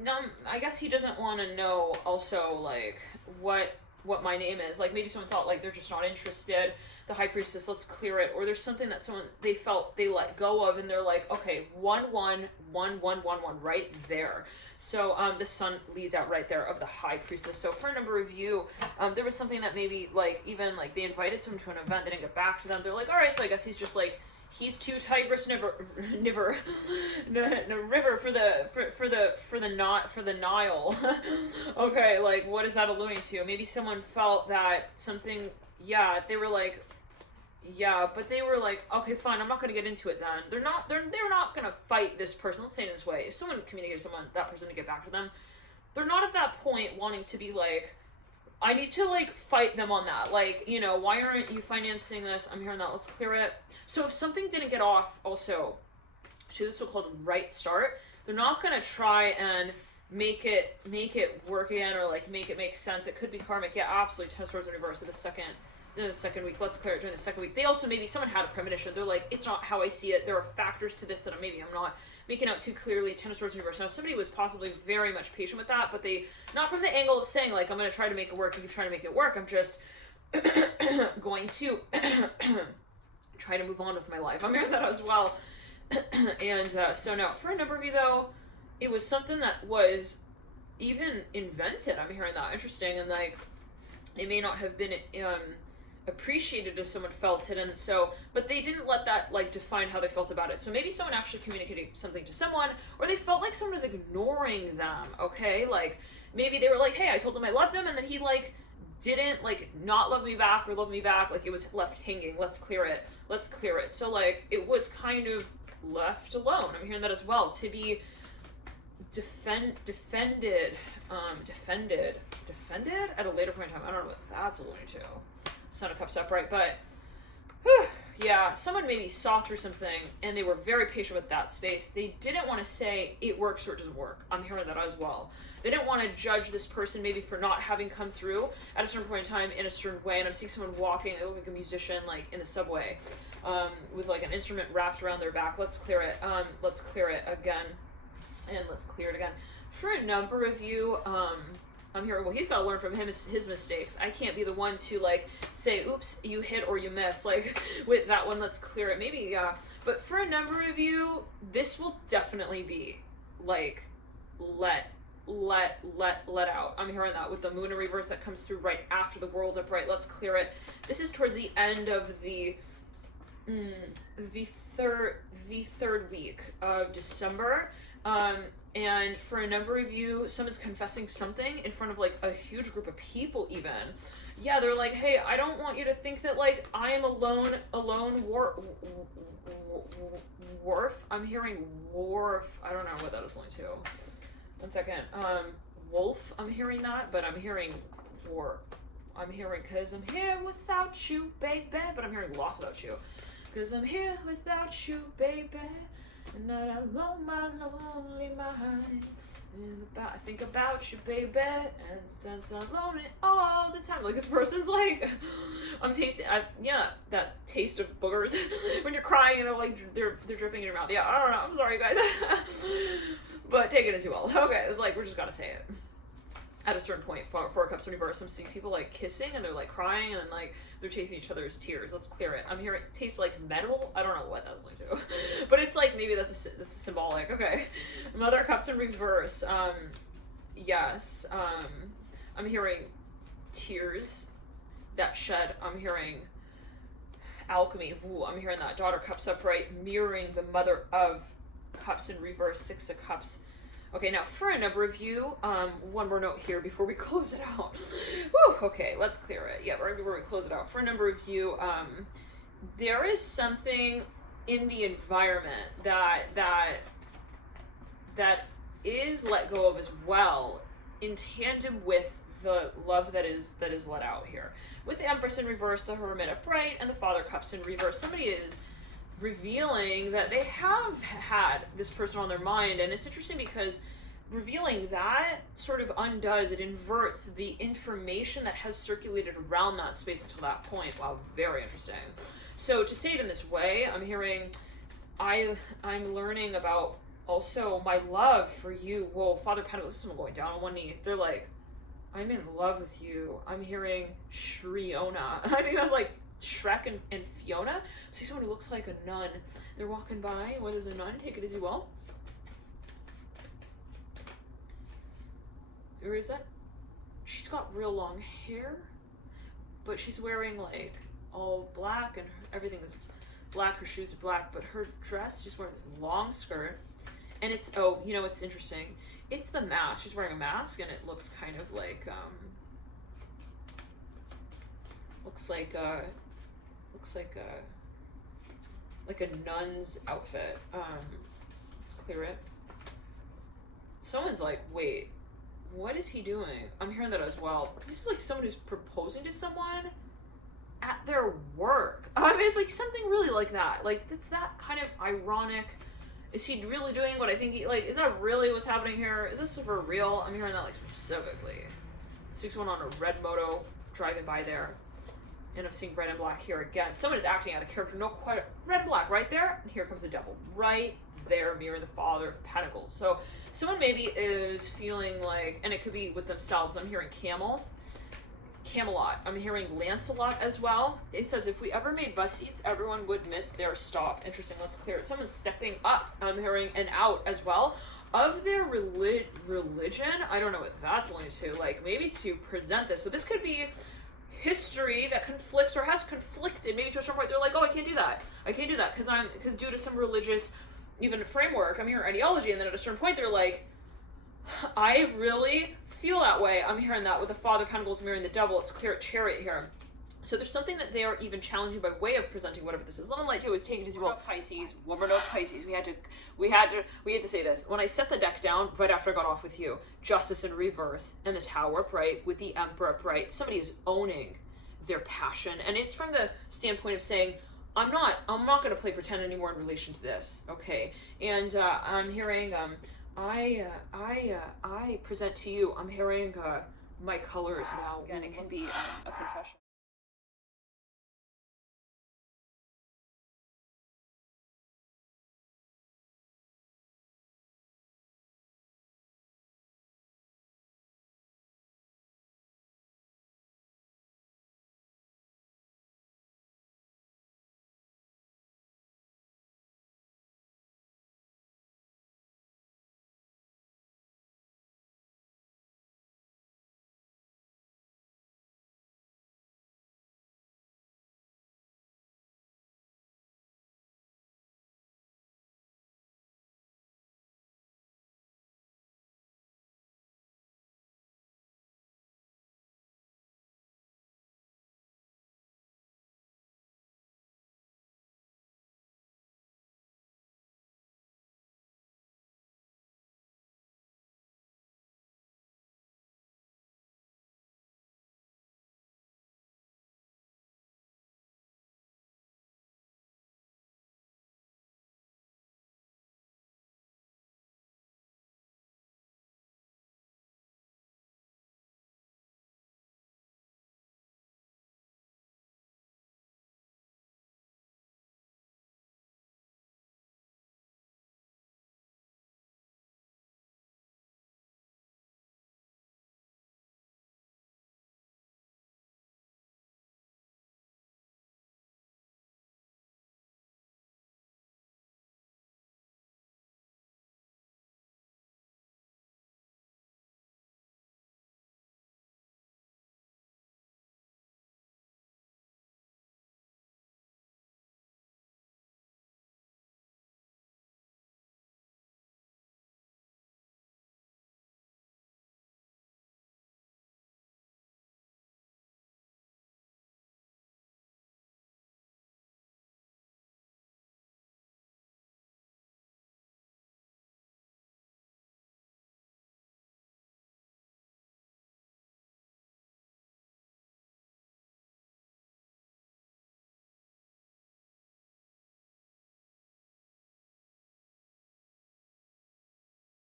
no, I guess he doesn't want to know also like what my name is. Like maybe someone thought like they're just not interested. The High Priestess, let's clear it. Or there's something that someone they felt they let go of, and they're like, okay, 11111 right there. So the Sun leads out right there of the High Priestess. So for a number of you, there was something that maybe like even like they invited someone to an event, they didn't get back to them. They're like, all right, so I guess he's just like he's too Tigris river for the Nile. Okay, like what is that alluding to? Maybe someone felt that something. Yeah, they were like, yeah, but they were like, okay, fine, I'm not going to get into it then. They're not going to fight this person. Let's say it this way. If someone communicated to someone, that person to get back to them, they're not at that point wanting to be like, I need to like fight them on that. Like, you know, why aren't you financing this? I'm hearing that. Let's clear it. So if something didn't get off also to the so-called right start, they're not going to try and make it work again or like make it make sense. It could be karmic. Yeah, absolutely. 10 of Swords in reverse of the second week. Let's clear it during the second week. They also maybe someone had a premonition. They're like, it's not how I see it. There are factors to this that I'm not making out too clearly. 10 of Swords in reverse. Now somebody was possibly very much patient with that, but they not from the angle of saying like I'm going to try to make it work. You can try to make it work. I'm just going to try to move on with my life. I'm hearing that as well. And so now for a number of you though, it was something that was even invented. I'm hearing that. Interesting. And like, it may not have been appreciated as someone felt it. And so, but they didn't let that like define how they felt about it. So maybe someone actually communicated something to someone, or they felt like someone was ignoring them. Okay. Like maybe they were like, hey, I told him I loved him. And then he like didn't like not love me back or love me back. Like it was left hanging. Let's clear it. So like, it was kind of left alone. I'm hearing that as well, to be defended at a later point in time. I don't know what that's alluding to. Son of Cups upright, but yeah, someone maybe saw through something and they were very patient with that space. They didn't want to say it works or it doesn't work. I'm hearing that as well. They didn't want to judge this person maybe for not having come through at a certain point in time in a certain way. And I'm seeing someone walking, they look like a musician, like in the subway, with like an instrument wrapped around their back. Let's clear it. Let's clear it again. And let's clear it again. For a number of you, I'm here. Well, he's got to learn from his mistakes. I can't be the one to like say, "Oops, you hit or you miss." Like with that one, let's clear it. Maybe yeah. But for a number of you, this will definitely be like let out. I'm hearing that with the Moon in reverse that comes through right after the World upright. Let's clear it. This is towards the end of the third week of December. And for a number of you, someone's confessing something in front of like a huge group of people even. Yeah, they're like, hey, I don't want you to think that like I am alone wharf. I'm hearing wharf. I don't know what that is only to. 1 second. Wolf, I'm hearing that, but I'm hearing wharf. I'm hearing, cause I'm here without you, baby, but I'm hearing lost without you. Cause I'm here without you, baby, and not alone my lonely mind. And I think about you, baby, and lonely all the time. Like this person's like, I'm tasting, that taste of boogers when you're crying and like they're dripping in your mouth. Yeah, I don't know. I'm sorry, guys, but take it as you will. Okay, it's like we're just gonna say it. At a certain point, Four Cups in reverse, I'm seeing people like kissing and they're like crying and like they're chasing each other's tears. Let's clear it. I'm hearing it tastes like metal. I don't know what that was like to, but it's like maybe this is symbolic. Okay, Mother Cups in reverse. Yes. I'm hearing tears that shed. I'm hearing alchemy. Ooh, I'm hearing that. Daughter Cups upright, mirroring the Mother of Cups in reverse. 6 of Cups. Okay, now for a number of you, one more note here before we close it out. Whew, okay, let's clear it. Yeah, right before we close it out. For a number of you, there is something in the environment that is let go of as well, in tandem with the love that is let out here. With the Empress in reverse, the Hermit upright, and the Father Cups in reverse, somebody is revealing that they have had this person on their mind. And it's interesting because revealing that sort of undoes, it inverts the information that has circulated around that space until that point. Wow, very interesting. So to say it in this way, I'm hearing I'm learning about also my love for you. Whoa, Father Pentacles, someone going down on one knee. They're like, I'm in love with you. I'm hearing Shriona. I think that's like Shrek and Fiona. I see someone who looks like a nun. They're walking by. What is a nun? Take it as you will. Or is that? She's got real long hair, but she's wearing like all black and everything is black. Her shoes are black, but her dress, she's wearing this long skirt. And it's, it's interesting. It's the mask. She's wearing a mask and it looks kind of like, looks like a nun's outfit. Let's clear it. Someone's like, wait, what is he doing? I'm hearing that as well. This is like someone who's proposing to someone at their work. I mean, it's like something really like that. Like, it's that kind of ironic. Is he really doing what I think he, like, is that really what's happening here? Is this for real? I'm hearing that, like, specifically. 6-1 on a red moto driving by there. And I'm seeing red and black here again. Someone is acting out of character. No, quite red and black right there. And here comes the devil right there, mirroring the Father of Pentacles. So someone maybe is feeling like, and it could be with themselves. I'm hearing Camelot. I'm hearing Lancelot as well. It says, if we ever made bus seats, everyone would miss their stop. Interesting. Let's clear it. Someone's stepping up. I'm hearing an out as well of their religion. I don't know what that's linked to. Like, maybe to present this. So this could be history that conflicts or has conflicted. Maybe to a certain point, they're like, oh, I can't do that because due to some religious even framework, I'm hearing ideology. And then at a certain point, they're like, I really feel that way. I'm hearing that with the Father Pentacles mirroring the Devil. It's clear at Chariot here. So there's something that they are even challenging by way of presenting whatever this is. Love and Light too is taken as well. Pisces. One more note, Pisces. We had to say this. When I set the deck down right after I got off with you, Justice in reverse and the Tower upright with the Emperor upright. Somebody is owning their passion, and it's from the standpoint of saying, I'm not going to play pretend anymore in relation to this. Okay, and I'm hearing I present to you. I'm hearing my colors now. Again, it can be a confession.